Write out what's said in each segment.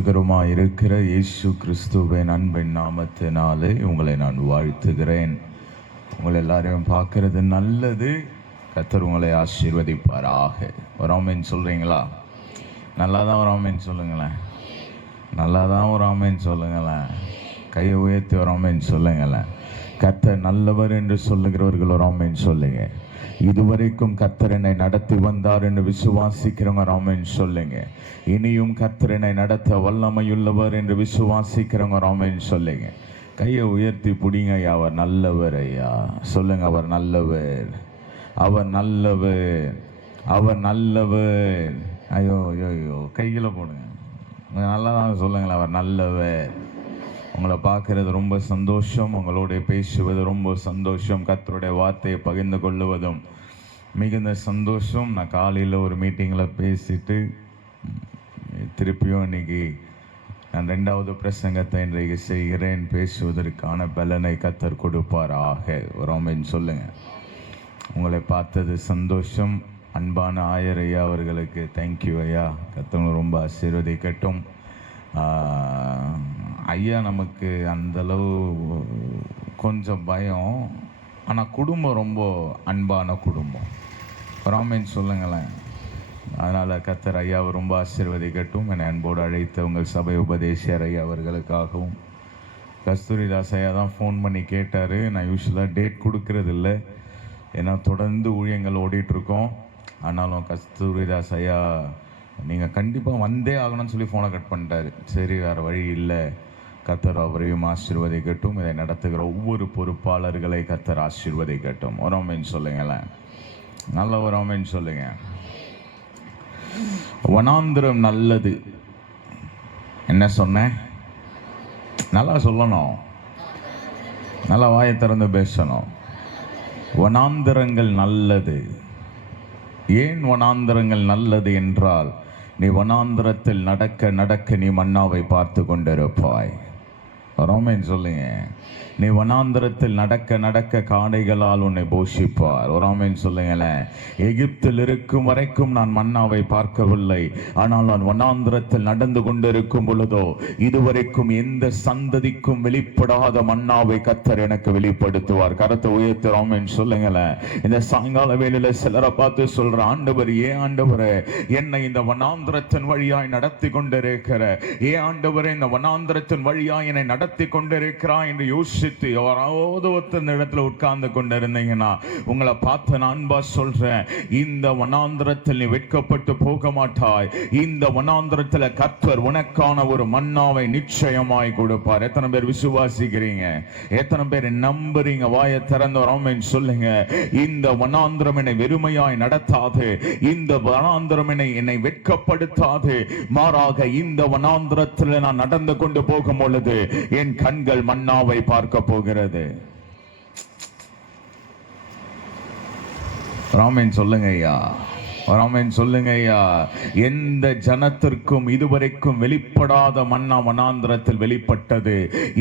இரட்சகருமாய் இருக்கிற இயேசு கிறிஸ்துவின் அன்பின் நாமத்தினாலே உங்களை நான் வாழ்த்துகிறேன். உங்களை எல்லாரையும் பார்க்கறது நல்லது. கர்த்தர் உங்களை ஆசீர்வதிப்பாராக. ஒரு ஆமென் சொல்றீங்களா? நல்லா தான் ஒரு ஆமென் சொல்லுங்களேன். நல்லா தான் ஒரு ஆமென் சொல்லுங்களேன். கையை உயர்த்தி ஒரு ஆமென் சொல்லுங்களேன். கர்த்தர் நல்லவர் என்று சொல்லுகிறவர்கள் ஒரு ஆமென் சொல்லுங்க. இதுவரைக்கும் கர்த்தர் என்னை நடத்தி வந்தார் என்று விசுவாசிக்கிறவங்க ஆமென் சொல்லுங்க. இனியும் கர்த்தர் என்னை நடத்த வல்லமையுள்ளவர் என்று விசுவாசிக்கிறவங்க ஆமென் சொல்லுங்க. கையை உயர்த்தி பிடிங்க. ஐயா, அவர் நல்லவர். ஐயா சொல்லுங்க, அவர் நல்லவர், அவர் நல்லவர், அவர் நல்லவர். ஐயோ ஐயோ ஐயோ, கைகளை போடுங்க. நல்லா தான் சொல்லுங்களேன், அவர் நல்லவர். உங்களை பார்க்கறது ரொம்ப சந்தோஷம். உங்களோட பேசுவது ரொம்ப சந்தோஷம். கர்த்தருடைய வார்த்தையை பகிர்ந்து கொள்ளுவதும் மிகுந்த சந்தோஷம். நான் காலையில் ஒரு மீட்டிங்கில் பேசிட்டு திருப்பியும் இன்னைக்கு நான் 2வது பிரசங்கத்தை இன்றைக்கு செய்கிறேன். பேசுவதற்கான பலனை கர்த்தர் கொடுப்பாராக. ஒரு ஆமென் சொல்லுங்க. உங்களை பார்த்தது சந்தோஷம். அன்பான ஆயர் ஐயா அவர்களுக்கு தேங்க்யூ ஐயா. கர்த்தர் ரொம்ப ஆசீர்வதிக்கட்டும். ஐயா நமக்கு அந்தளவு கொஞ்சம் பயம், ஆனால் குடும்பம் ரொம்ப அன்பான குடும்பம். ஒரு ஆமென் சொல்லுங்களேன். அதனால் கர்த்தர் ஐயாவை ரொம்ப ஆசீர்வதிக்கட்டும். என்னை அன்போடு அழைத்த உங்கள் சபை உபதேசர் ஐயா அவர்களுக்காகவும். கஸ்தூரிதாஸ் ஐயா தான் ஃபோன் பண்ணி கேட்டார். நான் யூஸ்வலாக டேட் கொடுக்கறதில்ல, ஏன்னா தொடர்ந்து ஊழியங்கள் ஓடிட்டுருக்கோம். ஆனாலும் கஸ்தூரிதாஸ் ஐயா நீங்கள் கண்டிப்பாக வந்தே ஆகணும்னு சொல்லி ஃபோனை கட் பண்ணிட்டாரு. சரி, வேறு வழி இல்லை. கர்த்தர் அவரையும் ஆசீர்வதிக்கட்டும். இதை நடத்துகிற ஒவ்வொரு பொறுப்பாளர்களை கர்த்தர் ஆசீர்வதிக்கட்டும். ஒரு ஆமென் சொல்லுங்களேன். நல்ல ஒரு ஆமென் சொல்லுங்க. வனாந்திரம் நல்லது. என்ன சொன்னேன்? நல்லா சொல்லணும், நல்லா வாயை திறந்து பேசணும். வனாந்திரங்கள் நல்லது. ஏன் வனாந்திரங்கள் நல்லது என்றால், நீ வனாந்திரத்தில் நடக்க நடக்க நீ மன்னாவை பார்த்து கொண்டிருப்பாய். ஆமென் சொல்லுங்க. நீ வனாந்திரத்தில் நடக்க நடக்க காடைகளால் உன்னை போஷிப்பார். ஆமென் சொல்லுங்களேன். எகிப்தில் இருக்கும் வரைக்கும் நான் மன்னாவை பார்க்கவில்லை, ஆனால் நான் வனாந்திரத்தில் நடந்து கொண்டிருக்கும் பொழுதோ இதுவரைக்கும் எந்த சந்ததிக்கும் வெளிப்படாத மன்னாவை கர்த்தர் எனக்கு வெளிப்படுத்துவார். கரத்தை உயர்த்து ஆமென் சொல்லுங்களேன். இந்த சாயங்கால வேளையில சிலரை பார்த்து சொல்ற, ஆண்டவர், ஏன் ஆண்டவரே என்னை இந்த வனாந்திரத்தின் வழியாய் நடத்தி கொண்டிருக்கிற, ஏன் ஆண்டவரே இந்த வனாந்திரத்தின் வழியாய் என்னை நடத்தி கொண்டிருக்கிறாய் என்று யோசித்து யாராவது ஒருத்தர் இடத்துல உட்கார்ந்து கொண்டிருந்தீங்கன்னா உங்களை பார்த்து நான் அன்பா சொல்றேன், இந்த வனாந்திரத்தில் நீ வெட்கப்பட்டு போக மாட்டாய். இந்த வனாந்திரத்தில் கர்த்தர் உனக்கான ஒரு மன்னாவை நிச்சயமாய் கொடுப்பார். எத்தனை பேர் விசுவாசிக்கிறீங்க? எத்தனை பேர் நம்புறீங்க? வாயை திறந்து ஆமென் சொல்லுங்க. இந்த வனாந்திரம் என்னை வெறுமையாய் நடத்தாது. இந்த வனாந்திரம் என்னை வெட்கப்படுத்தாது. மாறாக இந்த வனாந்திரத்தில் நான் நடந்து கொண்டு போகும் பொழுது என் கண்கள் மன்னாவை பார்க்க போகிறது. ஆமென் சொல்லுங்க ஐயா. ஆமென் சொல்லுங்க ஐயா. எந்த ஜனத்திற்கும் இதுவரைக்கும் வெளிப்படாத மன்னா வனாந்திரத்தில் வெளிப்பட்டது.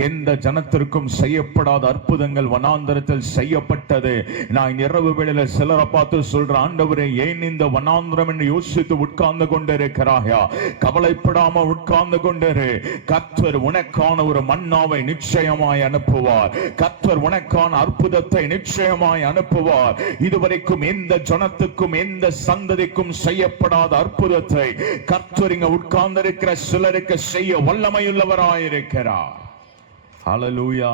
எந்த ஜனத்திற்கும் செய்யப்படாத அற்புதங்கள் வனாந்திரத்தில் செய்யப்பட்டது. நான் இரவு வேளையில சிலரை பார்த்து சொல்றேன், ஆண்டவரே ஏன் இந்த வனாந்திரம் என்று யோசித்து உட்கார்ந்து கொண்டிருக்கிறாயா? கவலைப்படாம உட்கார்ந்து கொண்டிரு. கர்த்தர் உனக்கான ஒரு மன்னாவை நிச்சயமாய் அனுப்புவார். கர்த்தர் உனக்கான அற்புதத்தை நிச்சயமாய் அனுப்புவார். இதுவரைக்கும் எந்த ஜனத்துக்கும் எந்த சந்ததிக்கும் செய்யப்படாத அற்புதத்தை கர்த்தர் இங்க உட்கார்ந்திருக்கிற சிலருக்கு செய்ய வல்லமையுள்ளவராயிருக்கிறார். ஹல்லேலூயா.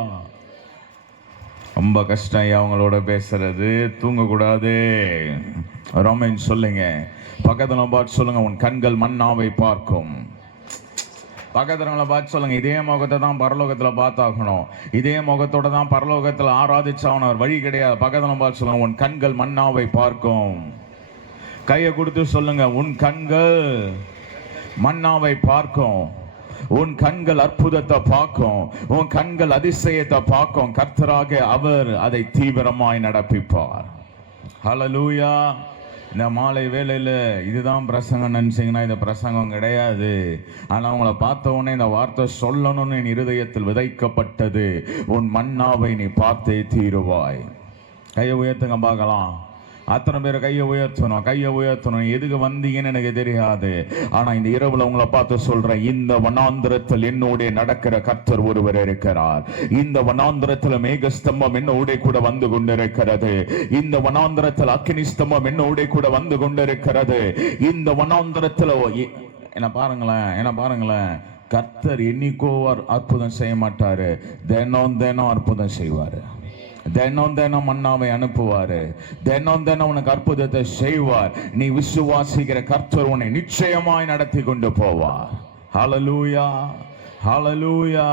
ரொம்ப கஷ்டம் அவங்களோட பேசுறது. தூங்கக்கூடாது. ஆமென் சொல்லுங்க. பக்கத்துல பார்த்து சொல்லுங்க, உன் கண்கள் மன்னாவை பார்க்கும். பக்கத்துல பார்த்து சொல்லுங்க, இதே முகத்தை தான் பரலோகத்துல பார்த்தாகணும். இதே முகத்தோட தான் பரலோகத்துல ஆராதிச்சாகணும். வழி கிடையாது. பக்கத்துல பார்த்து சொல்லுங்க, உன் கண்கள் மன்னாவை பார்க்கும். கையை கொடுத்து சொல்லுங்க, உன் கண்கள் மன்னாவை பார்க்கும். உன் கண்கள் அற்புதத்தை பார்க்கும். உன் கண்கள் அதிசயத்தை பார்க்கும். கர்த்தராக அவர் அதை தீவிரமாய் நடப்பிப்பார். ஹல்லேலூயா. இந்த மாலை வேளையில இதுதான் பிரசங்கம் நினைச்சீங்கன்னா இது பிரசங்கம் கிடையாது. ஆனால் அவங்கள பார்த்த உடனே இந்த வார்த்தை சொல்லணும்னு என் இருதயத்தில் விதைக்கப்பட்டது. உன் மன்னாவை நீ பார்த்தே தீருவாய். கையை உயர்த்துங்க பார்க்கலாம். அத்தனை பேர் கையை உயர்த்தணும். எதுக்கு வந்தீங்கன்னு எனக்கு தெரியாது. ஆனா இந்த இரவுல உங்களை பார்த்து சொல்றேன், இந்த வனாந்திரத்தில் என்னோட நடக்கிற கர்த்தர் ஒருவர் இருக்கிறார். இந்த வனாந்திரத்தில் மேகஸ்தம்பம் என்னோட கூட வந்து கொண்டிருக்கிறது. இந்த வனாந்திரத்தில் அக்கினி ஸ்தம்பம் என்னோட கூட வந்து கொண்டிருக்கிறது. இந்த வனாந்திரத்தில் என்ன பாருங்களேன், கர்த்தர் என்னைக்கோ அற்புதம் செய்ய மாட்டாரு, தினம் அற்புதம் செய்வாரு. தினம் மன்னாவை அனுப்புவாரு. தினம் உனக்கு அற்புதத்தை செய்வார். நீ விசுவாசிக்கிற கர்த்தர் உன்னை நிச்சயமாய் நடத்தி கொண்டு போவார். ஹல்லேலூயா, ஹல்லேலூயா.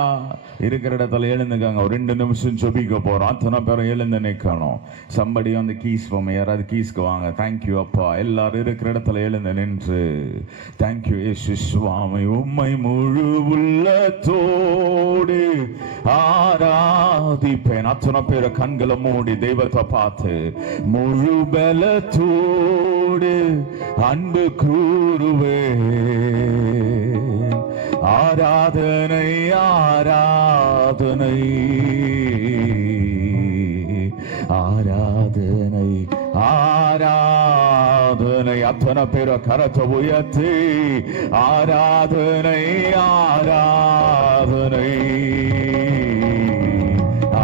இருக்கிற இடத்துல எழுந்துக்காங்க. ஒரு 2 நிமிஷம் ஜெபிக்க போறோம். அத்தனை பேரும் எழுந்து நிற்கணும். சம்படி வந்து கீஸ் போமே, யாராவது கீஸ்க்கு வாங்க. தேங்க்யூ அப்பா. எல்லாரும் இருக்கிற இடத்துல எழுந்து நின்று தேங்க்யூ இயேசு சுவாமி. உம்மை முழு உள்ளத்தோடு ஆராதிப்பேன். அத்தனை பேரை கண்களை மூடி தெய்வத்தை பார்த்து முழு பலத்தோடு அன்பு கூறுவேன். ஆராதனை ஆராதனை ஆராதனை ஆராதனை. அத்தனை பேரை கரத்தை உயர்த்தி ஆராதனை ஆராதனை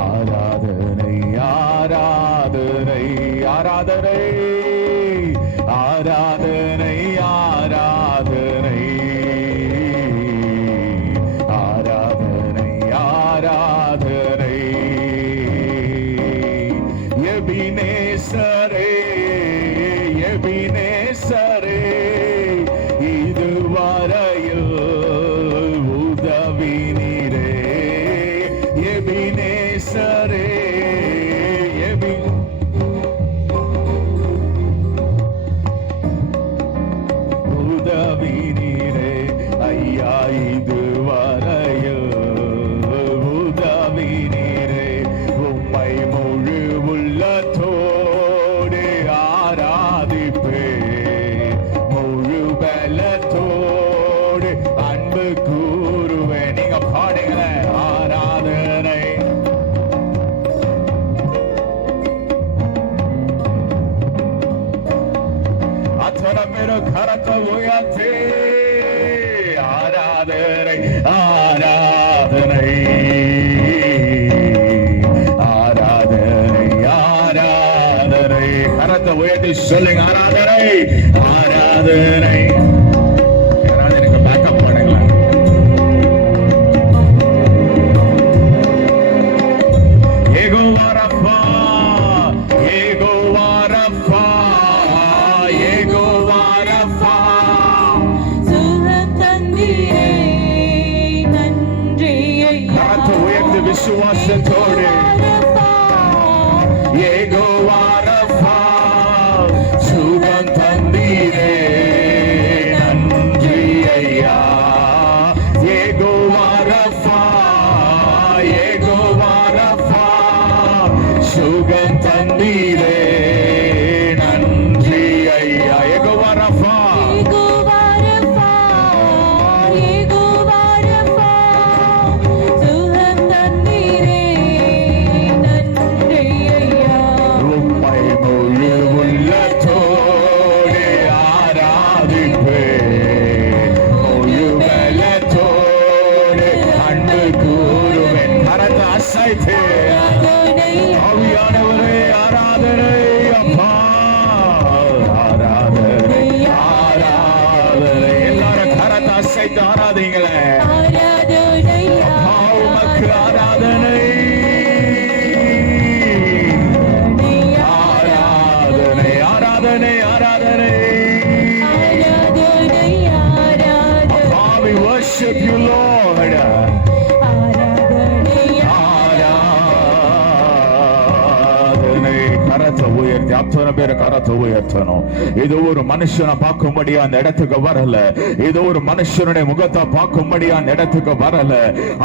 ஆராதனை ஆராதனை ஆராதனை ஆராதனை ஆராதனை ஆராதனை. எபினேசரே எபினேசரே இதுவரையில் உதவி நீரே. எபினேசரே உதவி நீரே. ஐயா இதுவரையில் உதவி நீரே. உம்மை முழு உள்ளத்தோடு ஆராதிப்பேன். முழு பலத்தோடு அன்பு கூறுவேன். நீங்க பாடுங்களேன். ஆராதனை அத்தனை பேரும் கரத்தை உயர்த்தி ஆராதனை ஆராதனை ஆராதனை ஆராதனை. கரத்தை உயர்த்தி சொல்லுங்க. ஆராதனை ஆராதனை. யாராவது எனக்கு பேக்கப் பண்ணுங்களா? Jehovah Rapha, Jehovah Rapha, Jehovah Rapha. கரத்தை உயர்த்தி விசுவாசத்தோடு யெகோவா ரஃபா, சுகம் தந்தீரே நன்றி ஐயா. யெகோவா ரஃபா, யெகோவா ரஃபா, சுகம் தந்தீரே நன்றி ஐயா. யெகோவா ரஃபா, உம்மை முழு உள்ளத்தோடு ஆராதிப்பேன். முழு பலத்தோடு அன்பு கூறுவேன். கரத்தை அசைத்து ஆவியானவரே ஆராதனை அப்பா. ஆராதனை ஆராதனை. எல்லாரும் கரத்தை அசைத்து ஆராதிங்களே. அப்பா உமக்கு ஆராதனை ஆராதனை ஆராதனை ஆராதனை. அப்பா we worship you Lord. ஆராதனை. கரத்தை உயர்த்தி அத்தனை பேர் கரத்தை உயர்த்தணும். இது ஒரு மனுஷனை பார்க்கும்படி அந்த இடத்துக்கு வரல. இது ஒரு மனுஷனுடைய முகத்தை பார்க்கும்படி அந்த இடத்துக்கு வரல.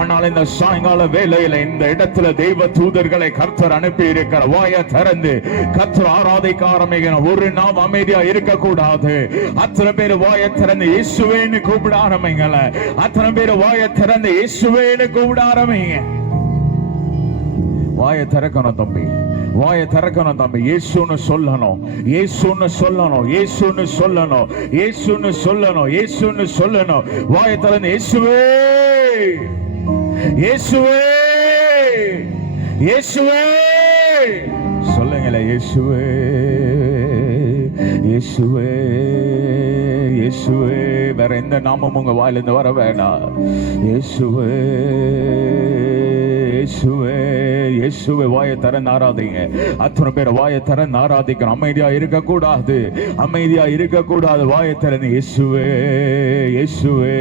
ஆனால் இந்த சாயங்கால வேளையில இந்த இடத்துல தெய்வ தூதர்களை கர்த்தர் அனுப்பி இருக்கிற. வாயை திறந்து கர்த்தர் ஆராதிக்க ஆரம்பிக்கணும். ஒரு நாம் அமைதியா இருக்க கூடாது. அத்தனை பேர் வாயை திறந்து இயேசுவேன்னு கூப்பிட ஆரம்பிங்கள. அத்தனை பேர் வாயை திறந்து இயேசுவேன்னு கூப்பிட ஆரம்பிங்க. வாயை திறக்கணும் தம்பி. வாயை திறக்கணும் தம்பி. இயேசுன்னு சொல்லணும், இயேசுன்னு சொல்லணும், இயேசுன்னு சொல்லணும், இயேசுன்னு சொல்லணும், இயேசுன்னு சொல்லணும். வாயை திறந்து இயேசுவே, இயேசுவே, இயேசுவே சொல்லுங்களே. இயேசுவே, இயேசுவே, இயேசுவே. வேற எந்த நாமமும் உங்க வாயிலிருந்து வர வேண்டாம். இயேசுவே, இயேசுவே, இயேசுவே. வாயை திறந்து ஆராதிங்க. அத்தனை பேர் வாயை திறந்து ஆராதிக்கணும். அமைதியா இருக்க கூடாது, அமைதியா இருக்க கூடாது. வாயை திறந்து இயேசுவே, இயேசுவே.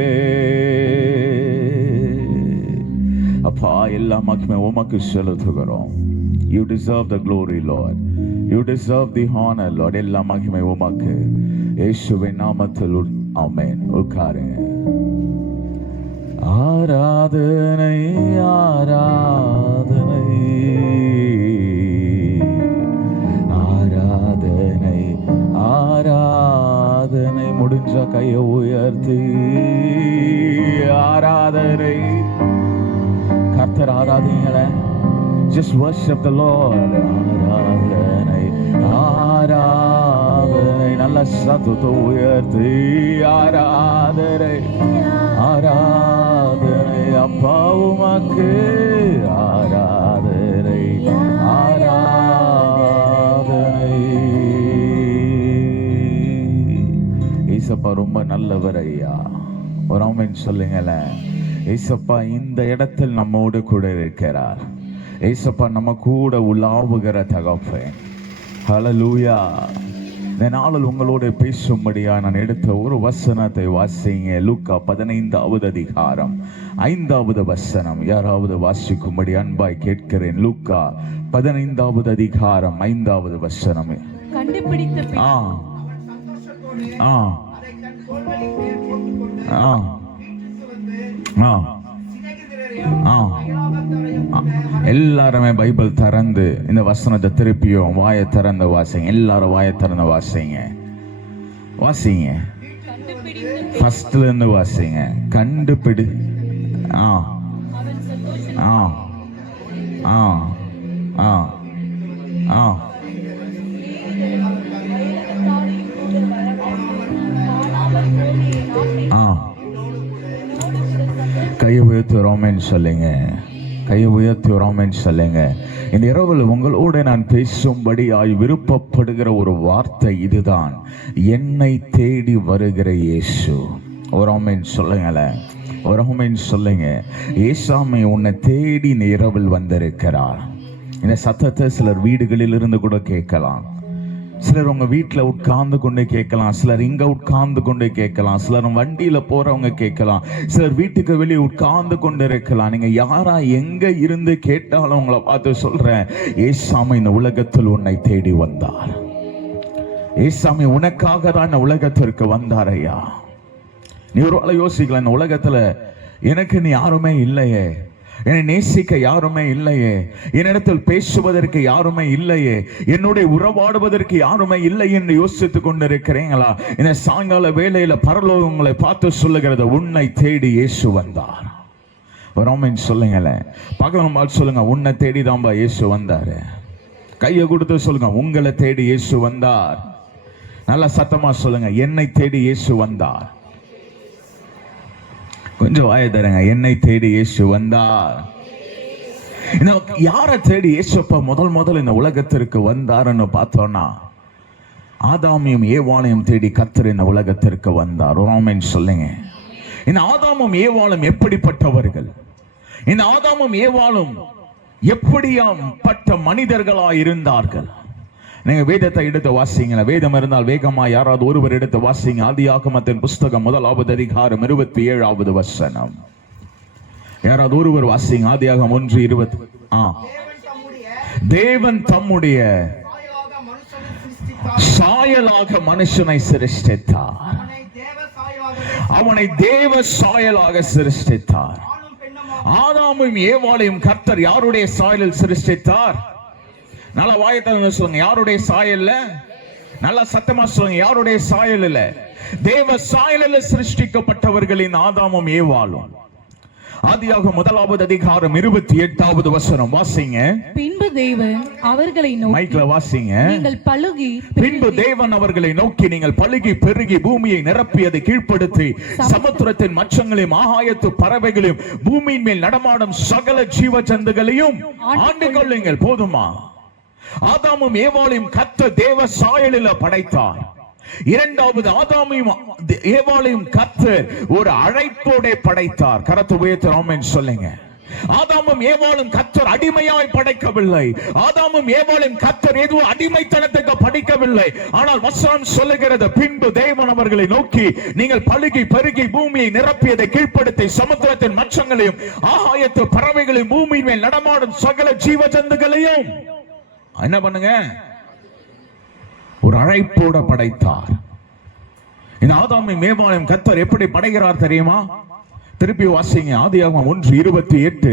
அப்பா, எல்லா மகிமை உமக்கு செலுத்துகிறோம். You deserve the glory, Lord. You deserve the honor, Lord. எல்லா மகிமை உமக்கு. இயேசுவின் நாமத்தில் ஆமென். உட்காருங்க. ஆராதனை, ஆராதனை, ஆராதனை, ஆராதனை. முடிஞ்ச கையை உயர்த்தி ஆராதனை. கர்த்தர் ஆராதிங்களே. Just worship the Lord. ஆராதனை, ஆராதனை. நல்ல சத்தத்தை உயர்த்தி ஆராதனை, ஆராதனை. அப்பா உமக்கு ஆராதனை, ஆராதனை. ஏசப்பா ரொம்ப நல்லவர் ஐயா. ஒரு ஆமென் சொல்லுங்களேன். ஏசப்பா இந்த இடத்தில் நம்மோடு கூட இருக்கிறார். ஏசப்பா நம்ம கூட உலாவுகிற தகப்பன். ஹல்லேலூயா. இந்த நாளில் உங்களோடு பேசும்படியா நான் எடுத்த ஒரு வசனத்தை வாசிங்க. லூக்கா 15வது அதிகாரம் 5வது வசனம். யாராவது வாசிக்கும்படி அன்பாய் கேட்கிறேன். லூக்கா 15வது அதிகாரம் 5வது வசனம். எல்லாருமே பைபிள் திறந்து இந்த வசனத்தை திருப்பியும் வாயை திறந்து வாசிங்க. எல்லாரும் வாயை திறந்து வாசிங்க, வாசிங்க. ஃபர்ஸ்ட்ல இருந்து வாசிங்க. கண்டுபிடி. ஆ ஆ ஆ ஆ ஆ ஆ. கையை உயர்த்தி ரோமன் சொல்லுங்க. கையை உயர்த்தி ரோமன் சொல்லுங்க. இந்த இரவில் உங்களோட நான் பேசும்படியாய் விருப்பப்படுகிற ஒரு வார்த்தை இதுதான். என்னை தேடி வருகிற இயேசு. ஒரு ஆமென் சொல்லுங்களேன். ஒரு ஆமென் சொல்லுங்க. ஏசாமி உன்னை தேடி இந்த இரவில் வந்திருக்கிறார். இந்த சத்தத்தை சிலர் வீடுகளில் இருந்து கூட கேட்கலாம். சிலர் உங்க வீட்டில் உட்கார்ந்து கொண்டு கேட்கலாம். சிலர் இங்க உட்கார்ந்து கொண்டு கேட்கலாம். சிலர் வண்டியில போறவங்க கேட்கலாம். சிலர் வீட்டுக்கு வெளியே உட்கார்ந்து கொண்டு இருக்கலாம். நீங்க யாரா எங்க இருந்து கேட்டாலும் உங்களை பார்த்து சொல்றேன், ஏசாமி இந்த உலகத்தில் உன்னை தேடி வந்தார். ஏசாமி உனக்காக தான் இந்த உலகத்திற்கு வந்தார் ஐயா. நீ ஒரு வேளை யோசிக்கலாம், இந்த உலகத்துல எனக்கு நீ யாருமே இல்லையே, என்னை நேசிக்க யாருமே இல்லையே, என்னிடத்தில் பேசுவதற்கு யாருமே இல்லையே, என்னுடைய உறவாடுவதற்கு யாருமே இல்லை என்று யோசித்துக் கொண்டிருக்கிறீங்களா? இந்த சாயங்கால வேளையில பரலோகம் உங்களை பார்த்து சொல்லுகிறது, உன்னை தேடி இயேசு வந்தார். ஒரு ஆமென் சொல்லுங்களேன். பகவான் சொல்லுங்க, உன்னை தேடிதான்பா இயேசு வந்தாரு. கையை கொடுத்து சொல்லுங்க, உங்களை தேடி இயேசு வந்தார். நல்லா சத்தமா சொல்லுங்க, என்னை தேடி இயேசு வந்தார். கொஞ்சம் வாயை தரங்க. என்னை தேடி இயேசு வந்தார். யாரை தேடி இயேசுப்பா முதல் இந்த உலகத்திற்கு வந்தாருன்னு பார்த்தோம்னா, ஆதாமையும் ஏவாளையும் தேடி கர்த்தர் இந்த உலகத்திற்கு வந்தார். ஒரு ஆமென் சொல்லுங்க. இந்த ஆதாமும் ஏவாளும் எப்படிப்பட்டவர்கள்? இந்த ஆதாமும் ஏவாளும் எப்படியாப்பட்ட மனிதர்களாய் இருந்தார்கள்? நீங்க வேதத்தை எடுத்து வாசிங்க. வேதம் இருந்தால் வேகமா யாராவது ஒருவர் எடுத்து வாசிங்க. ஆதியாகமத்தின் புஸ்தகம் 1வது அதிகாரம் 27வது வசனம். யாராவது ஒருவர் வாசிங்க. ஆதியாகமம் 1:20. தேவன் தம்முடைய சாயலாக மனுஷனை சிருஷ்டித்தார். அவனை தேவ சாயலாக சிருஷ்டித்தார். ஆதாமும் ஏவாளையும் கர்த்தர் யாருடைய சாயலில் சிருஷ்டித்தார்? நல்லா வாயத்தை சொல்லுங்க. யாருடைய சாயல்ல? நல்லா சத்தமா சொல்லுங்க. யாருடைய சாயல் இல்ல? தேவ சாயலில் சிருஷ்டிக்கப்பட்டவர்களின் ஆதாமும் ஏவாளும். ஆதியாகமம் 1வது அதிகாரம் 28வது வசனம் வாசிங்க. பின்பு தேவன் அவர்களை நோக்கி, மைக்ல வாசிங்க. நீங்கள் பலுகி பின்பு தேவன் அவர்களை நோக்கி, நீங்கள் பலுகி பெருகி பூமியை நிரப்பியதை கீழ்ப்படுத்தி சமுத்திரத்தின் மச்சங்களையும் ஆகாயத்து பறவைகளையும் பூமியின் மேல் நடமாடும் சகல ஜீவ ஜந்துகளையும் ஆண்டு கொள்ளுங்கள். போதுமா? ஆதாமும் ஏவாளையும் கர்த்தர் தேவ சாயலில் படைத்தார். இரண்டாவது ஆதாமையும் ஏவாளையும் கர்த்தர் ஒரு அழைப்போட படைத்தார். கரத்தை உயர்த்தி ஆமென் சொல்லுங்க. ஆதாமும் ஏவாளும் கர்த்தர் அடிமையாய் படைக்கவில்லை. ஆதாமும் ஏவாளும் கர்த்தர் எதுவும் அடிமைத்தனத்துக்கு படைக்கவில்லை. ஆனால் வசனம் சொல்லுகிறது, பின்பு தேவன் அவர்களை நோக்கி, நீங்கள் பலுகி பெருகி பூமியை நிரப்பியதை கீழ்ப்படுத்தி சமுத்திரத்தின் மச்சங்களையும் ஆகாயத்து பறவைகளையும் பூமியின் மேல் நடமாடும் சகல ஜீவ ஜந்துகளையும் என்ன பண்ணுங்க? ஒரு அழைப்போட படைத்தார். இந்த ஆதாமையும் ஏவாளையும் கர்த்தர் எப்படி படைக்கிறார் தெரியுமா? திருப்பி வாசிங்க. ஆதியாகமம் 1:28.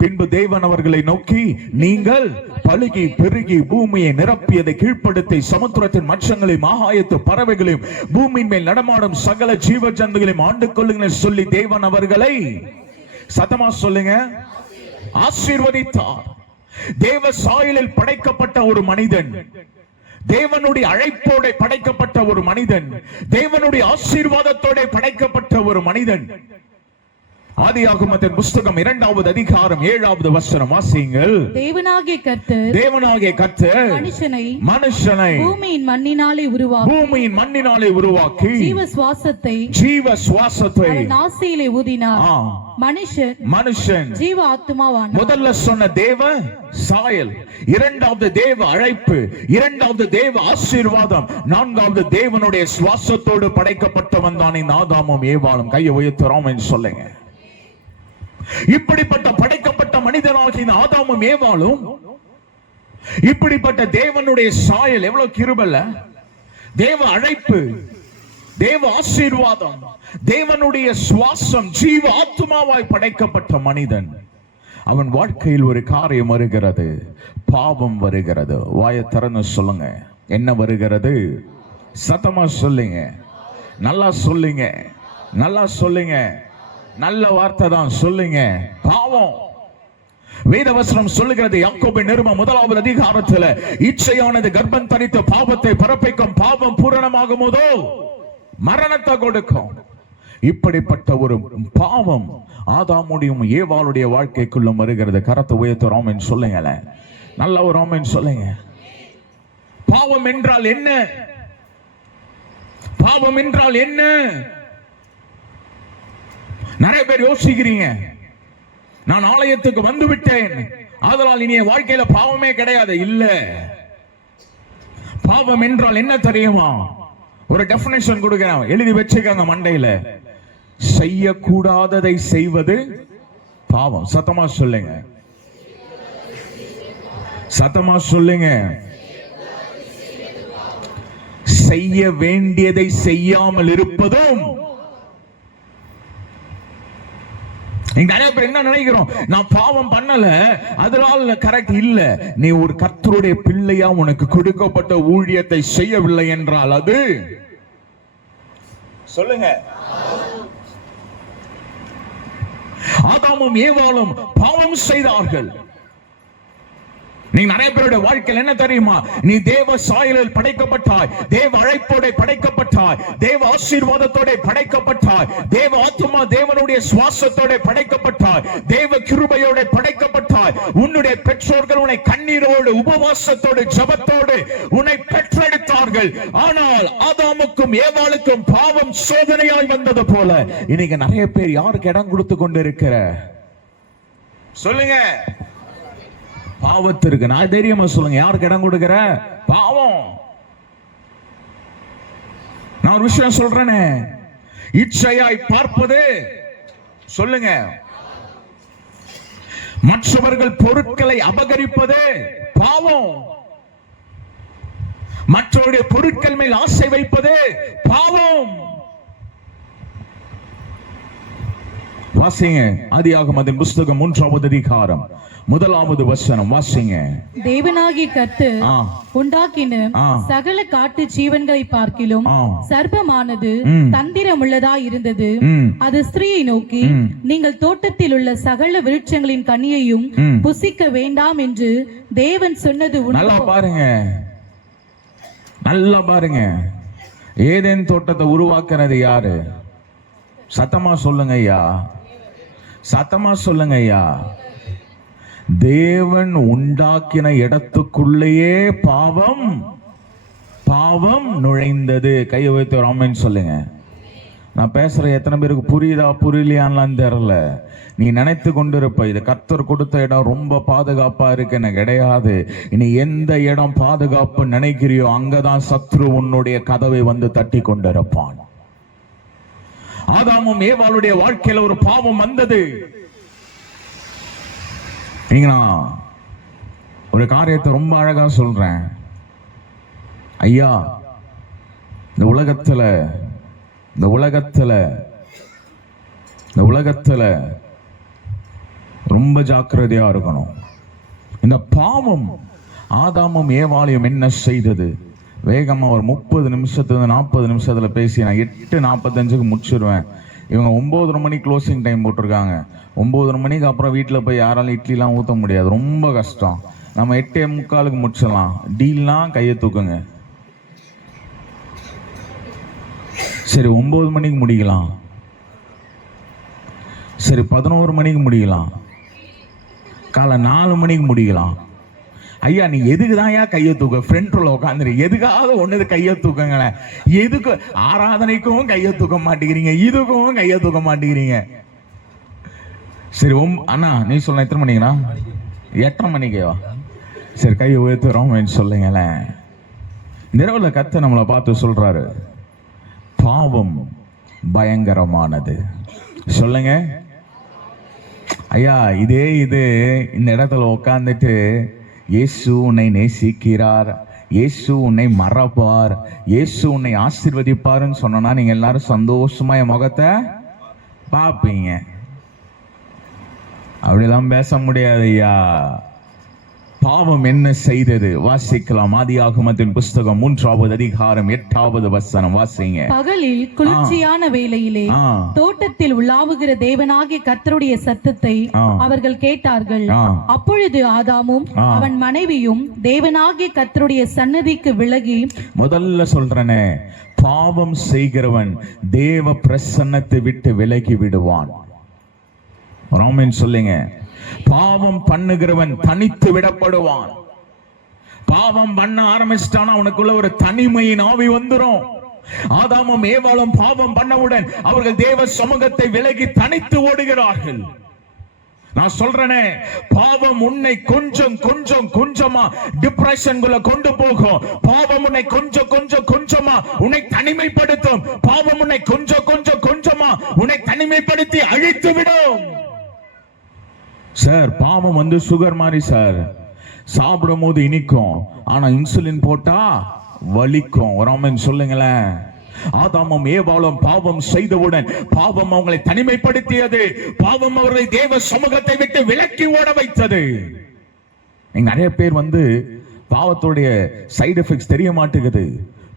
பின்பு தேவன் அவர்களை நோக்கி, நீங்கள் பலுகி பெருகி பூமியை நிரப்பியதை கீழ்ப்படுத்தி சமுத்திரத்தின் மச்சங்களையும் ஆகாயத்து பறவைகளையும் பூமியின் மேல் நடமாடும் சகல ஜீவ ஜந்துகளையும் ஆண்டு கொள்ளுங்கள் சொல்லி தேவன் அவர்களை, சத்தமா சொல்லுங்க, ஆசீர்வதித்தார். தேவ சாயலில் படைக்கப்பட்ட ஒரு மனிதன், தேவனுடைய அழைப்போட படைக்கப்பட்ட ஒரு மனிதன், தேவனுடைய ஆசீர்வாதத்தோட படைக்கப்பட்ட ஒரு மனிதன். ஆதியாகமத்தின் புஸ்தகம் 2வது அதிகாரம் 7வது வசனம் வாசியுங்கள். தேவனாகிய கர்த்தர் மனுஷனை பூமியின் மண்ணினாலே உருவாக்கி ஜீவ சுவாசத்தை நாசியிலே ஊதினார். மனுஷன் ஜீவ ஆத்துமாவானார். முதல்ல சொன்ன தேவ சாயல், இரண்டாவது தேவ அழைப்பு, இரண்டாவது தேவ ஆசீர்வாதம், நான்காவது தேவனுடைய சுவாசத்தோடு படைக்கப்பட்டவன் தான் இந்த ஆதாமும் ஏவாளும். கையை உயர்த்துறோம் என்று சொல்லுங்க. இப்படிப்பட்ட படைக்கப்பட்ட மனிதனாகிய இந்த ஆதாமும் ஏவாளும், இப்படிப்பட்ட தேவனுடைய சாயல், எவ்வளவு கிருபைல, தேவ அழைப்பு, தேவ ஆசீர்வாதம், தேவனுடைய சுவாசம், ஜீவ ஆத்துமாவாய் படைக்கப்பட்ட மனிதன். அவன் வாழ்க்கையில் ஒரு காரியம் வருகிறது, பாவம் வருகிறது. வாயை திறந்து சொல்லுங்க, என்ன வருகிறது? சத்தமா சொல்லுங்க, நல்லா சொல்லுங்க, நல்லா சொல்லுங்க, நல்ல வார்த்தை தான் சொல்லுங்க. பாவம். வேதவசனம் சொல்லுகிறது, யாக்கோபின் நிருபம் 1வது அதிகாரத்தில், இச்சையானது கர்ப்பம் தரித்த பாவத்தை பிறப்பிக்கும், பாவம் பூரணமாகும் போதோ மரணத்தை கொடுக்கும். இப்படிப்பட்ட ஒரு பாவம் ஆதாமுடைய ஏவாளுடைய வாழ்க்கைக்குள்ள வருகிறது. கரத்தை உயர்த்துறோம் என்று சொல்லுங்க, நல்ல ஒரு ஆமென் சொல்லுங்க. பாவம் என்றால் என்ன? பாவம் என்றால் என்ன? நிறைய பேர் யோசிக்கிறீங்க, நான் ஆலயத்துக்கு வந்து விட்டேன், அதனால் இனி வாழ்க்கையில பாவமே கிடையாது. இல்ல, பாவம் என்றால் என்ன தெரியுமா? ஒரு டெஃபினேஷன் கொடுக்கிறேன், எழுதி வச்சுக்கங்க மண்டையில. செய்யக்கூடாததை செய்வது பாவம். சத்தமா சொல்லுங்க, சத்தமா சொல்லுங்க. செய்ய வேண்டியதை செய்யாமல் இருப்பதும். நிறைய பேர் என்ன நினைக்கிறோம், நான் பாவம் பண்ணல அதனால கரெக்ட் இல்ல. நீ ஒரு கர்த்தருடைய பிள்ளையா உனக்கு கொடுக்கப்பட்ட ஊழியத்தை செய்யவில்லை என்றால் அது சொல்லுங்க. ஆதாமும் ஏவாளும் பாவம் செய்தார்கள். நீ நிறைய பேருடைய வாழ்க்கையில் என்ன தெரியுமா? நீ தேவ சாயலில் படைக்கப்பட்டாய், தேவ அழைப்போட படைக்கப்பட்டாய், தேவ ஆசீர்வாதத்தோட படைக்கப்பட்டாய், தேவ ஆத்துமா தேவனுடைய சுவாசத்தோட படைக்கப்பட்டாய், தேவ கிருபையோட படைக்கப்பட்டாய். உன்னுடைய பெற்றோர்கள் உன்னை கண்ணீரோடு உபவாசத்தோடு ஜபத்தோடு உன்னை பெற்றெடுத்தார்கள். ஆனால் ஆதாமுக்கும் ஏவாளுக்கும் பாவம் சோதனையாய் வந்தது போல இன்னைக்கு நிறைய பேர் யாருக்கு இடம் கொடுத்து கொண்டு இருக்கிற சொல்லுங்க? பாவத்திற்கு. நான் தைரியமா சொல்லுங்க, யாருக்கு இடம் கொடுக்கிற? பாவம். நான் ஒரு விஷயம் சொல்றேனே, இச்சையாய் பார்ப்பது சொல்லுங்க, மற்றவர்கள் பொருட்களை அபகரிப்பது பாவம், மற்றவருடைய பொருட்கள் மேல் ஆசை வைப்பது பாவம். வாசிங்க. ஆதியாகமத்தின் புஸ்தகம் 3வது அதிகாரம் 1வது வசனம் வாசிங்க. தேவனாகிய கர்த்தர் உண்டாக்கின சகல காட்டு ஜீவன்களை பார்க்கிலும் சர்ப்பமானது தந்திரமுள்ளதா இருந்தது. அது ஸ்திரீயை நோக்கி, நீங்கள் தோட்டத்தில் உள்ள சகல விருட்சங்களின் கனியையும் புசிக்க வேண்டாம் என்று தேவன் சொன்னது உண்டோ? நல்லா பாருங்க, நல்லா பாருங்க. ஏதேன் தோட்டத்தை உருவாக்குறது யாரு? சத்தமா சொல்லுங்க ஐயா, சத்தமா சொல்லுங்க ஐயா. தேவன் உண்டாக்கின இடத்துக்குள்ளேயே பாவம் பாவம் நுழைந்தது. கையை வைத்து ஆமென் சொல்லுங்க. நான் பேசுற எத்தனை பேருக்கு புரியுதா புரியலையான்லாம் தெரியல. நீ நினைத்து கொண்டிருப்ப இது கர்த்தர் கொடுத்த இடம் ரொம்ப பாதுகாப்பா இருக்குன்னு. கிடையாது. இனி எந்த இடம் பாதுகாப்பு நினைக்கிறியோ அங்கதான் சத்ரு உன்னுடைய கதவை வந்து தட்டி கொண்டிருப்பான். ஆதாமும் ஏவாளுடைய வாழ்க்கையில ஒரு பாவம் வந்தது. நான் ஒரு காரியத்தை ரொம்ப அழகா சொல்றேன் ஐயா. இந்த உலகத்துல ரொம்ப ஜாக்கிரதையா இருக்கணும். இந்த பாவம் ஆதாமும் ஏவாளையும் என்ன செய்தது? வேகமா ஒரு 30 நிமிஷத்துல 40 நிமிஷத்துல பேசி நான் 8:45 முடிச்சிருவேன். இவங்க 9:30 மணி க்ளோசிங் டைம் போட்டிருக்காங்க. 9:30 மணிக்கு அப்புறம் வீட்டில் போய் யாராலும் இட்லிலாம் ஊற்ற முடியாது, ரொம்ப கஷ்டம். நம்ம 8:45 முடிச்சிடலாம். டீல்னா கையை தூக்குங்க. சரி 9 மணிக்கு முடிக்கலாம், சரி 11 மணிக்கு முடிக்கலாம், காலை 4 மணிக்கு முடிக்கலாம். ஐயா நீ எதுக்கு தான் ஐயா கையை தூக்க? ஃப்ரெண்ட் ரோல உட்காந்துரு, எதுக்காவது ஒண்ணு கையை தூக்குங்களேன். எதுக்கு ஆராதனைக்கும் கையை தூக்க மாட்டேங்கிறீங்க, இதுக்கும் கையை தூக்க மாட்டேங்கிறீங்க. சரி அண்ணா நீ சொல்ல எத்தனை மணிக்குண்ணா? 8:30 மணிக்கேவா? சரி கையை உயர்த்துறோம் சொல்லுங்களேன். நிறவுல கத்த நம்மளை பார்த்து சொல்றாரு, பாவம் பயங்கரமானது. சொல்லுங்க ஐயா. இது இந்த இடத்துல உட்காந்துட்டு இயேசு உன்னை நேசிக்கிறார், இயேசு உன்னை மறப்பார், இயேசு உன்னை ஆசீர்வதிப்பாருன்னு சொன்னா நீங்க எல்லாரும் சந்தோஷமா என் முகத்தை பார்ப்பீங்க. அப்படிலாம் பேச முடியாது ஐயா. பாவம் என்ன செய்தது? வாசிக்கலாம். ஆதியாகமத்தின் புஸ்தகம் 3வது அதிகாரம் 8வது வசனம் வாசிங்க. பகலில் குளிர்ச்சியான வேளையிலே தோட்டத்தில் உலாவுகிற தேவனாகிய கர்த்தருடைய சத்தத்தை அவர்கள் கேட்டார்கள். அப்பொழுது ஆதாமும் அவன் மனைவியும் தேவனாகிய கர்த்தருடைய சன்னதிக்கு விலகி. முதல்ல சொல்றனே, பாவம் செய்கிறவன் தேவ பிரசன்னத்தை விட்டு விலகி விடுவான். ஆமென் சொல்லுங்க. பாவம் பண்ணுகிறவன் தனித்து விடப்படுவான். பாவம் பண்ண ஆரம்பிச்சிட்டானா அவனுக்குள்ள ஒரு தனிமையின் ஆவி வந்துரும். ஆதாமும் ஏவாளும் பாவம் பண்ணவுடன் அவர்கள் தேவ சமூகத்தை விலகி தனித்து ஓடுகிறார்கள். நான் சொல்றேனே, பாவம் உன்னை கொஞ்சமா டிப்ரெஷன்குள்ள கொண்டு போகும். பாவம் உன்னை கொஞ்சமா உன்னை தனிமைப்படுத்தும். பாவம் உன்னை கொஞ்சமா உன்னை தனிமைப்படுத்தி அழித்து விடும். சார் பாவம் வந்து சுகர் மாதிரி சார், சாப்பிடும் போது இனிக்கும், ஆனா இன்சுலின் போட்டா வலிக்கும். ஆமென் சொல்லுங்களேன். ஆதாமும் ஏவாளும் பாவம் செய்தவுடன் பாவம் அவங்களை தனிமைப்படுத்தியது. பாவம் அவர்களை தேவ சமூகத்தை விட்டு விலக்கி ஓட வைத்தது. நிறைய பேர் வந்து பாவத்துடைய சைடு எஃபெக்ட்ஸ் தெரிய மாட்டேங்குது.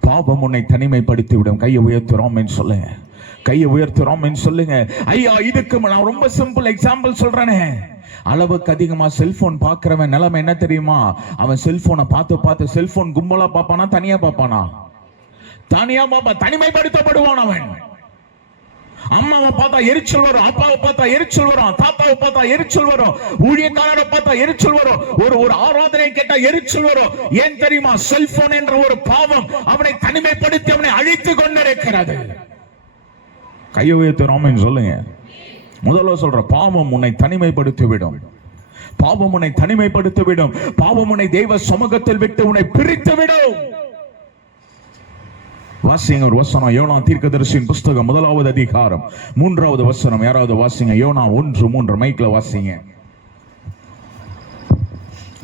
பாவம் உன்னை தனிமைப்படுத்தி விடும். கையை உயர்த்துறோம் சொல்லுங்க, கையை உயர்த்துறோம் சொல்லுங்க. ஐயா இதுக்கு நான் ரொம்ப சிம்பிள் எக்ஸாம்பிள் சொல்றேனே. அளவுக்கு அதிகமா செல்போன் பாக்குறவன் நிலைமை என்ன தெரியுமா? அவன் செல்போனை பார்த்து செல்போன் கும்பலா பாப்பானா தனியா பாப்பானா? தனியா பாப்பா, தனிமைப்படுத்தப்படுவான் அவன். அம்மாவை பார்த்தா எரிச்சல் வரும், அப்பாவை பார்த்தா எரிச்சல் வரும், தாத்தாவை பார்த்தா எரிச்சல் வரும், ஊழியக்காரரை பார்த்தா எரிச்சல் வரும், ஒரு ஆராதனை கேட்டா எரிச்சல் வரும். ஏன் தெரியுமா? செல்போன் என்ற ஒரு பாவம் அவனை தனிமைப்படுத்தி அவனை அழித்து கொண்டிருக்கிறது. கையை உயர்த்துறோம் சொல்லுங்க. முதல்ல சொல்ற, பாவம் உன்னை தனிமைப்படுத்தி விடும். பாவம் உன்னை தனிமைப்படுத்தி விடும். பாவம் உன்னை தெய்வ சமூகத்தில் விட்டு உன்னை பிரித்து விடும். வாசிங்க ஒரு வசனம், யோனா தீர்க்கதரிசியின் புஸ்தகம் 1வது அதிகாரம் 3வது வசனம். யாராவது வாசிங்க. யோனா 1:3 மைக்ல வாசிங்க.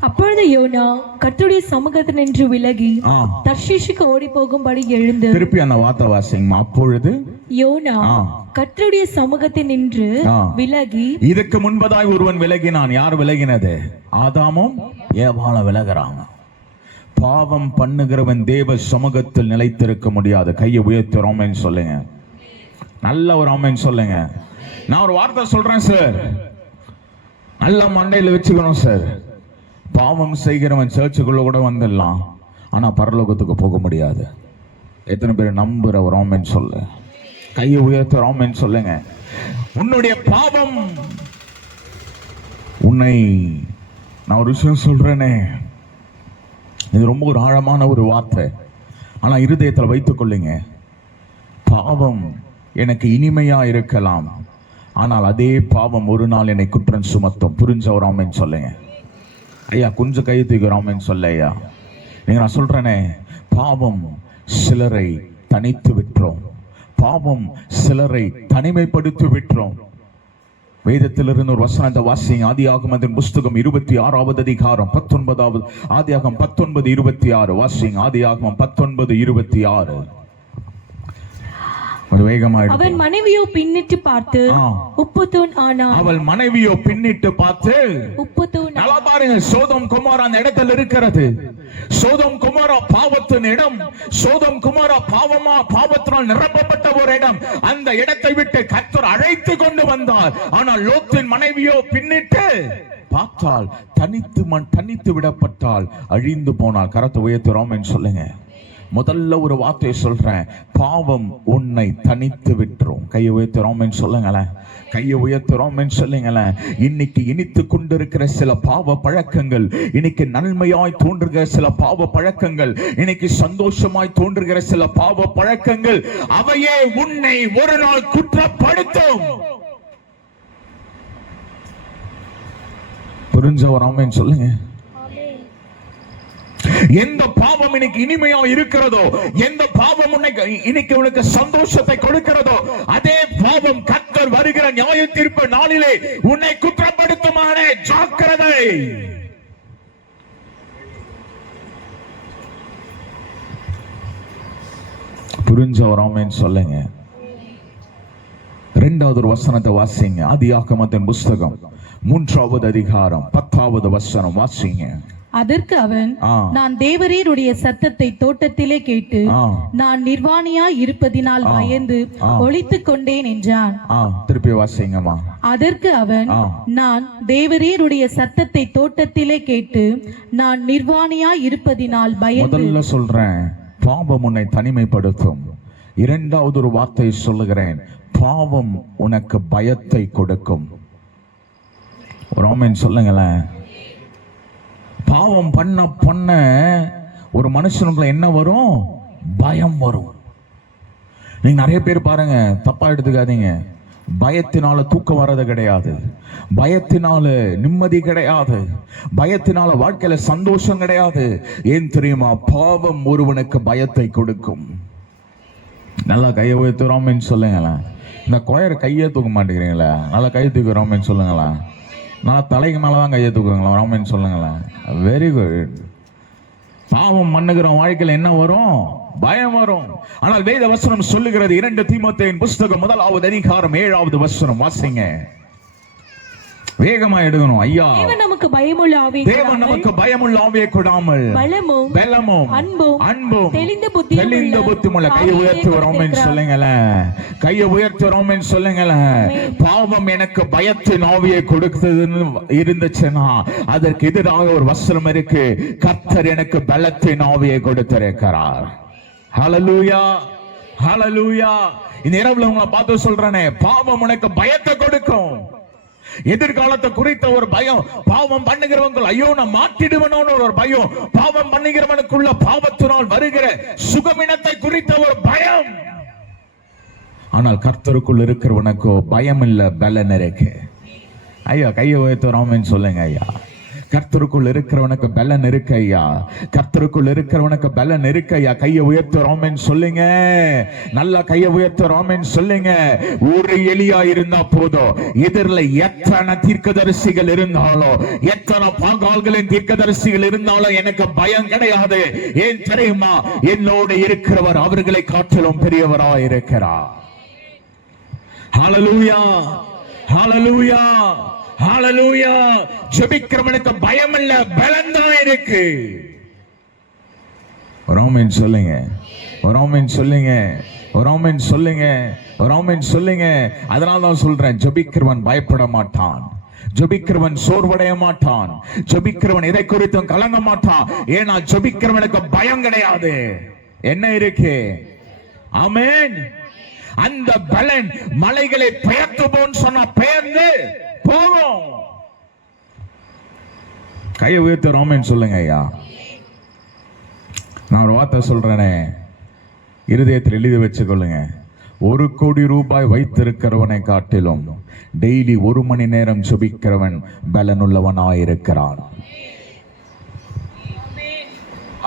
அப்பொழுது யோனா கர்த்தருடைய சமூகத்தில் நின்று விலகி ஆ. தர்ஷீஷுக்கு ஓடி போகும்படி எழுந்து. திருப்பி அந்த வார்த்தை வாசிங்கம்மா. அப்பொழுது யோனா ஆ. கர்த்தருடைய சமூகத்தில் நின்று ஆ. விலகி. இதுக்கு முன்பதாய் ஒருவன் விலகினான். யார் விலகினது? ஆதாமும் ஏவாளும் விலகுறாங்க. பாவம் பண்ணுகிறவன் தேவ சமூகத்தில் நிலைத்திருக்க முடியாது. கையை உயர்த்துறோமேன்னு சொல்லுங்க. நல்ல ஒரு ஆமேன்னு சொல்லுங்க. நான் ஒரு வார்த்தை சொல்றேன் சார், நல்ல மண்டையில் வச்சுக்கணும் சார். பாவம் செய்கிறவன் சர்ச்சுக்குள்ள கூட வந்துடலாம், ஆனா பரலோகத்துக்கு போக முடியாது. எத்தனை பேர் நம்புற ஒரு ஆமேன்னு சொல்லு. கையை உயர்த்துற ஆமேன்னு சொல்லுங்க. உன்னுடைய பாவம் உன்னை, நான் ஒரு விஷயம் சொல்றேனே, இது ரொம்ப ஒரு ஆழமான ஒரு வார்த்தை, ஆனா இருதயத்தில் வைத்துக் கொள்ளுங்க. பாவம் எனக்கு இனிமையா இருக்கலாம், ஆனால் அதே பாவம் ஒரு நாள் என்னை குற்றம் சுமத்தும். புரிஞ்சவராமேன்னு சொல்லுங்க ஐயா. கொஞ்சம் கை தூக்குறாமேன்னு சொல்ல ஐயா. நீங்க நான் சொல்றேனே, பாவம் சிலரை தனித்து விட்டுரும், பாவம் சிலரை தனிமைப்படுத்தி விட்டுரும். வேதத்திலிருந்து ஒரு வசனத்தை வாசிங்க. ஆதியாகமத்தின் புஸ்தகம் 26வது அதிகாரம் 19வது, ஆதியாகமம் 19:26 வாசிங்க. ஆதியாகமம் 19:26. ஒரு வேகமா அவன் மனைவியோ பின்னிட்டு பார்த்து உப்புத்தூண் ஆனான். அவள் மனைவியோ பின்னிட்டு பார்த்து உப்புத்தூண். நல்லா பாருங்க, சோதம் குமாரா அந்த இடத்துல இருக்கிறது. சோதம் குமாரா பாவத்தின் இடம். சோதம் குமாரா பாவத்தினால் நிரப்பப்பட்ட ஒரு இடம். அந்த இடத்தை விட்டு கர்த்தர் அழைத்து கொண்டு வந்தார். ஆனால் லோத்தின் மனைவியோ பின்னிட்டு பார்த்தால் தனித்து விடப்பட்டால், அழிந்து போனாள். கரத்தை உயர்த்துறோம் சொல்லுங்க. முதல்ல ஒரு வார்த்தையை சொல்றேன், பாவம் உன்னை தனித்து விட்டுரும். கையை உயர்த்துறோம் சொல்லுங்களேன். கையை உயர்த்துறோம் சொல்லுங்களேன். இன்னைக்கு இனித்து கொண்டிருக்கிற சில பாவ பழக்கங்கள், இன்னைக்கு நன்மையாய் தோன்றுகிற சில பாவ பழக்கங்கள், இன்னைக்கு சந்தோஷமாய் தோன்றுகிற சில பாவ பழக்கங்கள், அவையே உன்னை ஒரு நாள் குற்றப்படுத்தும். புரிஞ்சவராமேன்னு சொல்லுங்க. எந்த பாவம் இன்னைக்கு இனிமையா இருக்கிறதோ, எந்த பாவம் இன்னைக்கு உனக்கு சந்தோஷத்தை கொடுக்கிறதோ, அதே பாவம் கர்த்தர் வருகிற நியாய தீர்ப்பு நாளிலே உன்னை குற்றப்படுத்துமானே. ஜாக்கிரதை. புரிஞ்சவராமேன்னு சொல்லுங்க. இரண்டாவது ஒரு வசனத்தை வாசிங்க. ஆதியாகமத்தின் புஸ்தகம் 3வது அதிகாரம் 10வது வசனம் வாசிங்க. அதற்கு அவன், நான் தேவரீருடைய சத்தத்தை தோட்டத்திலே கேட்டு நான் நிர்வாணியாய் இருப்பதினால் பயந்து ஒளித்துக் கொண்டேன் என்றான். திருப்பி வாசிங்கம்மா. அதற்கு அவன், நான் தேவரீருடைய சத்தத்தை தோட்டத்திலே கேட்டு நான் நிர்வாணியாய் இருப்பதினால் பயந்து. முதல்ல சொல்றேன், பாவம் உன்னை தனிமைப்படுத்தும். இரண்டாவது ஒரு வார்த்தை சொல்லுகிறேன், பாவம் உனக்கு பயத்தை கொடுக்கும். ஒரு ஆமென் சொல்லுங்களேன். பாவம் பண்ண ஒரு மனுஷனுக்குள்ள என்ன வரும்? பயம் வரும். நீங்க நிறைய பேர் பாருங்க, தப்பா எடுத்துக்காதீங்க, பயத்தினால தூக்கம் வர்றது கிடையாது, பயத்தினால நிம்மதி கிடையாது, பயத்தினால வாழ்க்கையில சந்தோஷம் கிடையாது. ஏன் தெரியுமா? பாவம் ஒருவனுக்கு பயத்தை கொடுக்கும். நல்லா கையை உயர்த்துறோம்னு சொல்லுங்களேன். இந்த கொயர் கையை தூக்க மாட்டேங்கிறீங்களா? நல்லா கையை தூக்குறோம்னு சொல்லுங்களேன். நான் தலைக்கு மேலதான் கையை தூக்குங்களா? ராமன் சொல்லுங்களேன். Very good. பாவம் பண்ணுகிற வாழ்க்கையில் என்ன வரும்? பயம் வரும். ஆனால் வேத வசனம் சொல்லுகிறது, 2 தீமோத்தேயுவின் புஸ்தகம் 1வது அதிகாரம் 7வது வசனம் வாசிங்க. வேகமா எடுக்கணும் ஐயா. தேவன் நமக்கு பயமுள்ள ஆவியை கொடாமல் பலமும் அன்பும் தெளிந்த புத்தியுமுள்ள. கையை உயர்த்துறோம்னு சொல்லுங்களேன். கையை உயர்த்துறோம்னு சொல்லுங்களேன். பாவம் எனக்கு பயத்தின் ஆவியை கொடுத்ததுன்னு இருந்துச்சுன்னா அதற்கு எதிராக ஒரு வசனம் இருக்கு, கர்த்தர் எனக்கு பலத்தின் ஆவியை கொடுத்திருக்கிறார். ஹல்லேலூயா, ஹல்லேலூயா. இந்த இரவுல உங்களை பார்த்து சொல்றேனே, பாவம் உனக்கு பயத்தை கொடுக்கும். எதிர்காலத்தை குறித்த ஒரு பயம். பாவம் பண்ணுகிறவங்க, ஐயோ நான் மாட்டிடுவனோன்னு ஒரு பயம். பாவம் பண்ணுகிறவனுக்குள்ள பாவத்தினால் வருகிற சுகமினத்தை குறித்த ஒரு பயம். ஆனால் கர்த்தருக்குள் இருக்கிறவனுக்கோ பயம் இல்ல, பலன் இருக்கு. ஐயா கையை உயர்த்துறோம்னு சொல்லுங்க ஐயா. கர்த்தருக்குள் இருக்கிறவனுக்கு பலன் இருக்கு ஐயா. கர்த்தருக்குள் இருக்கிறவனுக்கு பலன் இருக்கு ஐயா. கையை உயர்த்துறோம் சொல்லுங்க. நல்லா கையை உயர்த்துறோம் சொல்லுங்க. ஒரு எலியா இருந்தா போதும், எதிரில் எத்தனை தீர்க்கதரிசிகள் இருந்தாலும், எத்தனை பாகால்களின் தீர்க்கதரிசிகள் இருந்தாலும் எனக்கு பயம் கிடையாது. ஏன் தெரியுமா? என்னோடு இருக்கிறவர் அவர்களை காட்டிலும் பெரியவராய் இருக்கிறார். ஹல்லேலூயா, ஹல்லேலூயா, ஹல்லேலூயா. ஜெபிக்கிறவனுக்கு பயம் இல்ல, பலம் தான் இருக்கு. ரோமன் சொல்லுங்க, ரோமன் சொல்லுங்க, ரோமன் சொல்லுங்க, ரோமன் சொல்லுங்க. அதனால தான் சொல்றேன், ஜெபிக்கிறவன் பயப்பட மாட்டான், ஜெபிக்கிறவன் சோர்வடைய மாட்டான், ஜெபிக்கிறவன் எதை குறித்தும் கலங்க மாட்டான். ஏன்னா ஜெபிக்கிறவனுக்கு பயம் கிடையாது. என்ன இருக்கு? ஆமென். அந்த பலன் மலைகளை பெயர்த்துவோன்னு சொன்னா பெயர்ந்து போகும். கையை உயர்த்த ரோமன் சொல்லுங்க ஐயா. நான் ஒரு வார்த்தை சொல்றேனே, இருதயத்தில் எழுதி வச்சுக்கொள்ளுங்க. 1 கோடி ரூபாய் வைத்திருக்கிறவனை காட்டிலும் டெய்லி 1 மணி நேரம் ஜெபிக்கிறவன் பலனுள்ளவனாயிருக்கிறான்.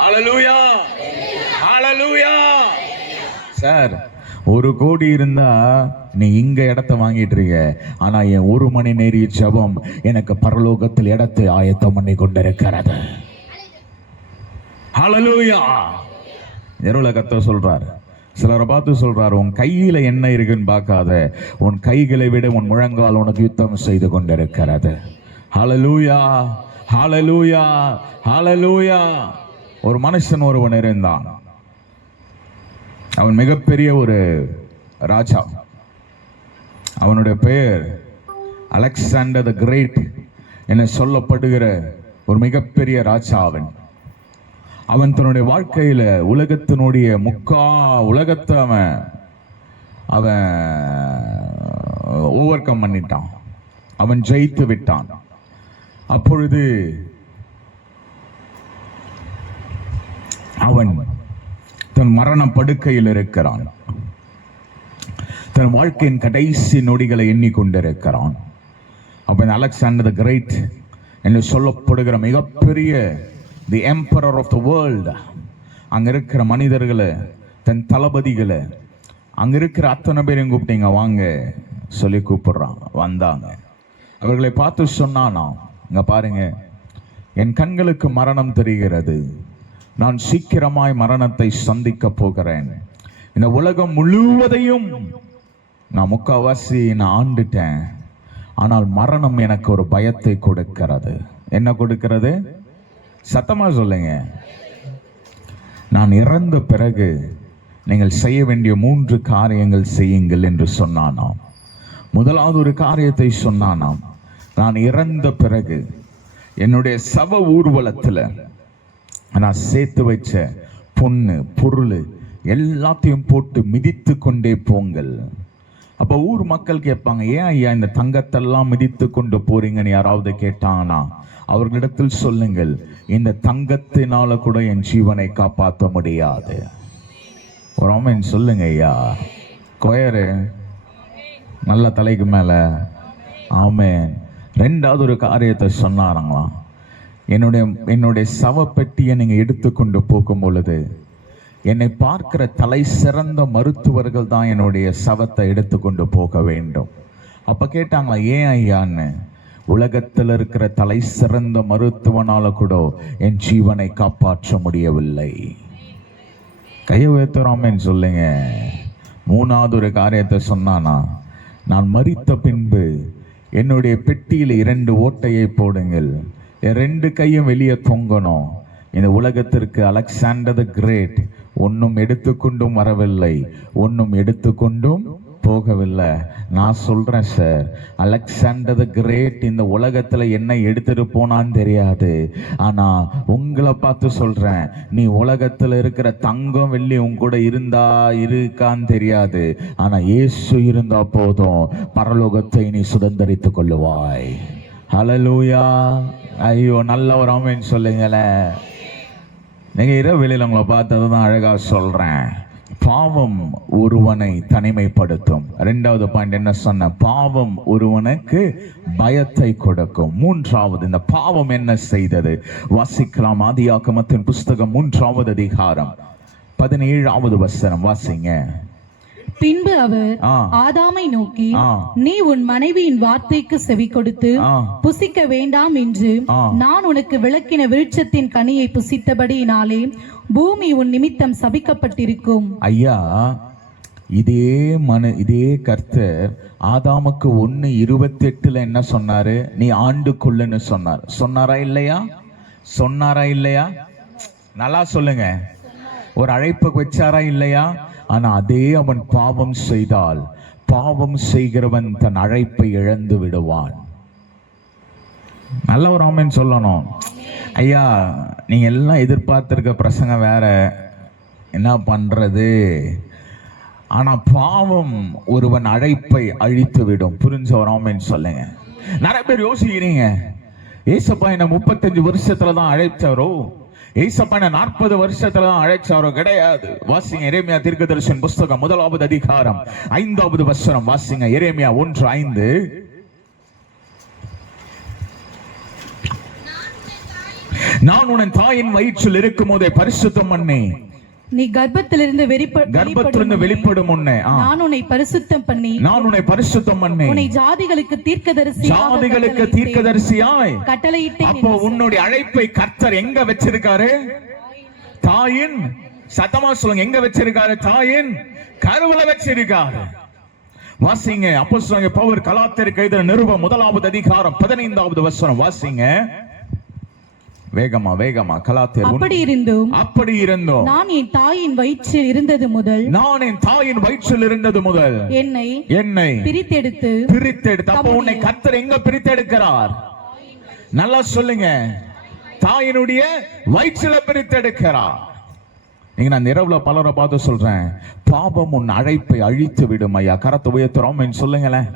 ஹல்லேலூயா, ஹல்லேலூயா. சார், 1 கோடி இருந்தா நீ இங்க இடத்தை வாங்கிட்டு இருக்க. ஆனா என் 1 மணி நேர ஜெபம் எனக்கு பரலோகத்தில் இடத்தை ஆயத்தம் பண்ணி கொண்டிருக்கிறது. ஹல்லேலூயா. எருள கர்த்தர் சொல்றார், சிலரை பார்த்து சொல்றார், உன் கையில என்ன இருக்குன்னு பார்க்காத, உன் கைகளை விட உன் முழங்கால் உனக்கு யுத்தம் செய்து கொண்டிருக்கிறது. ஹல்லேலூயா, ஹல்லேலூயா, ஹல்லேலூயா. ஒரு மனுஷன் ஒருவன் இருந்தான். அவன் மிகப்பெரிய ஒரு ராஜா. அவனுடைய பெயர் அலெக்சாண்டர் த கிரேட் என சொல்லப்படுகிற ஒரு மிகப்பெரிய ராஜா. அவன் தன்னுடைய வாழ்க்கையில உலகத்தினுடைய உலகத்தை அவன் ஓவர் கம் பண்ணிட்டான். அவன் ஜெயித்து விட்டான். அப்பொழுது அவன் தன் மரண படுக்கையில் இருக்கிறான். தன் வாழ்க்கையின் கடைசி நொடிகளை எண்ணிக்கொண்டிருக்கிறான். அப்ப இந்த அலெக்சாண்டர் த கிரேட் என்று சொல்லப்படுகிற மிகப்பெரிய the emperor of the world, அங்க இருக்கிற மனிதர்களை, தன் தளபதிகளை, அங்க இருக்கிற அத்தனை பேரையும் கூப்பிட்டீங்க வாங்க சொல்லி கூப்பிடுறான். வந்தாங்க. அவர்களை பார்த்து சொன்னானா, இங்க பாருங்க, என் கண்களுக்கு மரணம் தெரிகிறது. நான் சீக்கிரமாய் மரணத்தை சந்திக்க போகிறேன். இந்த உலகம் முழுவதையும் நான் முக்காவாசி நான் ஆண்டுட்டேன். ஆனால் மரணம் எனக்கு ஒரு பயத்தை கொடுக்கிறது. என்ன கொடுக்கிறது? சத்தமா சொல்லுங்க. நான் இறந்த பிறகு நீங்கள் செய்ய வேண்டிய 3 காரியங்கள் செய்யுங்கள் என்று சொன்னானாம். முதலாவது ஒரு காரியத்தை சொன்னானாம், நான் இறந்த பிறகு என்னுடைய சவ ஊர்வலத்துல நான் சேர்த்து வச்ச பொண்ணு பொருள் எல்லாத்தையும் போட்டு மிதித்து கொண்டே போங்கள். அப்ப ஊர் மக்கள் கேட்பாங்க, ஏன் ஐயா இந்த தங்கத்தெல்லாம் மிதித்து கொண்டு போறீங்கன்னு யாராவது கேட்டாங்கன்னா அவர்களிடத்தில் சொல்லுங்கள், இந்த தங்கத்தினால கூட என் ஜீவனை காப்பாற்ற முடியாது. ஒரு ஆமென் சொல்லுங்க ஐயா. கொயரு நல்ல தலைக்கு மேல ஆமென். 2வது ஒரு காரியத்தை சொன்னாராங்களாம், என்னுடைய சவப்பெட்டியை நீங்க எடுத்துக்கொண்டு போகும் பொழுது என்னை பார்க்கிற தலை சிறந்த மருத்துவர்கள் தான் என்னுடைய சவத்தை எடுத்துக்கொண்டு போக வேண்டும். அப்ப கேட்டாங்களா, ஏன் ஐயான்னு? உலகத்தில் இருக்கிற தலை சிறந்த மருத்துவனால கூட என் ஜீவனை காப்பாற்ற முடியவில்லை. கையை உயர்த்துறாமேன்னு சொல்லுங்க. 3வது ஒரு காரியத்தை சொன்னானா, நான் மரித்த பின்பு என்னுடைய பெட்டியில் 2 ஓட்டையை போடுங்கள், 2 கையும் வெளியே தொங்கணும். இந்த உலகத்திற்கு அலெக்சாண்டர் த கிரேட் ஒன்னும் எடுத்துக்கொண்டும் வரவில்லை, ஒன்னும் எடுத்துக்கொண்டும் போகவில்லை. நான் சொல்றேன் சார், அலெக்சாண்டர் த கிரேட் இந்த உலகத்துல என்ன எடுத்துட்டு போனான்னு தெரியாது. ஆனா உங்களை பார்த்து சொல்றேன், நீ உலகத்துல இருக்கிற தங்கம் வெள்ளி உன் கூட இருக்கான்னு தெரியாது. ஆனா இயேசு இருந்தா போதும், பரலோகத்தை நீ சுதந்தரித்துக் கொள்ளுவாய். ஹல்லேலூயா. ஐயோ, நல்ல ஒரு ஆமென் சொல்லுங்களேன். நீங்க இரவு வேளையில உங்களை பார்த்ததுதான் அழகா சொல்றேன். பாவம் ஒருவனை தனிமைப்படுத்தும். இரண்டாவது பாயிண்ட் என்ன சொன்ன? பாவம் ஒருவனுக்கு பயத்தை கொடுக்கும். மூன்றாவது, இந்த பாவம் என்ன செய்தது? வாசிக்கலாம். ஆதியாகமத்தின் புஸ்தகம் 3வது அதிகாரம் 17வது வசனம் வாசிங்க. பின்பு அவர் ஆதாமை நோக்கி, நீ உன் மனைவியின் வார்த்தைக்கு செவி கொடுத்து புசிக்க வேண்டாம் என்று நான் உனக்கு விளக்கின விருட்சத்தின் கனியை புசித்தபடியினாலே பூமி உன் நிமித்தம் சபிக்கப்பட்டிருக்கும். ஐயா, இதே கர்த்தர் ஆதாமுக்கு 1:28 என்ன சொன்னாரு? நீ ஆண்டு கொள்ளுன்னு சொன்னார். சொன்னாரா இல்லையா? சொன்னாரா இல்லையா? நல்லா சொல்லுங்க. ஒரு அழைப்பு வச்சாரா இல்லையா? ஆனா அதே அவன் பாவம் செய்தால், பாவம் செய்கிறவன் தன் அழைப்பை இழந்து விடுவான். நல்ல ஒரு ஆமென் சொல்லணும். ஐயா, நீங்க எல்லாம் எதிர்பார்த்திருக்க பிரசங்க வேற, என்ன பண்றது? ஆனா பாவம் ஒருவன் அழைப்பை அழித்து விடும். புரிஞ்ச ஒரு ஆமென் சொல்லுங்க. நிறைய பேர் யோசிக்கிறீங்க, ஏசப்பா என்ன 35 வருஷத்துலதான் அழைச்சாரோ, ஏசப்பா என்ன 40 வருஷத்துலதான் அழைச்சாரோ? கிடையாது. வாசிங்க எரேமியா தீர்க்கதரிசன புஸ்தகம் 1வது அதிகாரம் 5வது வசனம் வாசிங்க. எரேமியா 1:5. நான் உன் தாயின் வயிற்றில் இருக்கும் போதே பரிசுத்தம் பண்ணி, நீ கர்ப்பத்திலிருந்து வெளிப்படும் முன்னே நான் உன்னை பரிசுத்தம் பண்ணி உன்னை ஜாதிகளுக்கு தீர்க்கதரிசியாய் கட்டளையிட்டேன். அப்போ உன்னுடைய அழைப்பை கர்த்தர் எங்க வச்சிருக்காரு? தாயின், சத்தமா சொல்லுங்க, எங்க வச்சிருக்காரு? தாயின் கருவுல வச்சிருக்காரு. வாசிங்க அப்போஸ்தலனாகிய பவுல் கலாத்தியருக்கு எழுதின நிருபம் 1வது அதிகாரம் 15வது வசனம் வாசிங்க. வேகமா கலாத்தியர். அப்படி இருந்தும் நான் என் தாயின் வயிற்றில் இருந்தது முதல் என்னை பிரித்தெடுத்து. அப்ப உன்னை கர்த்தர் எங்க பிரித்தெடுக்கிறார்? நல்லா சொல்லுங்க. தாயினுடைய வயிற்றில பிரித்தெடுக்கிறார். நீங்க நான் இரவுல பலரை பார்த்து சொல்றேன், பாவம் உன் அழைப்பை அழித்து விடும். ஐயா, கரத்தை உயர்த்துறோம் சொல்லுங்களேன்.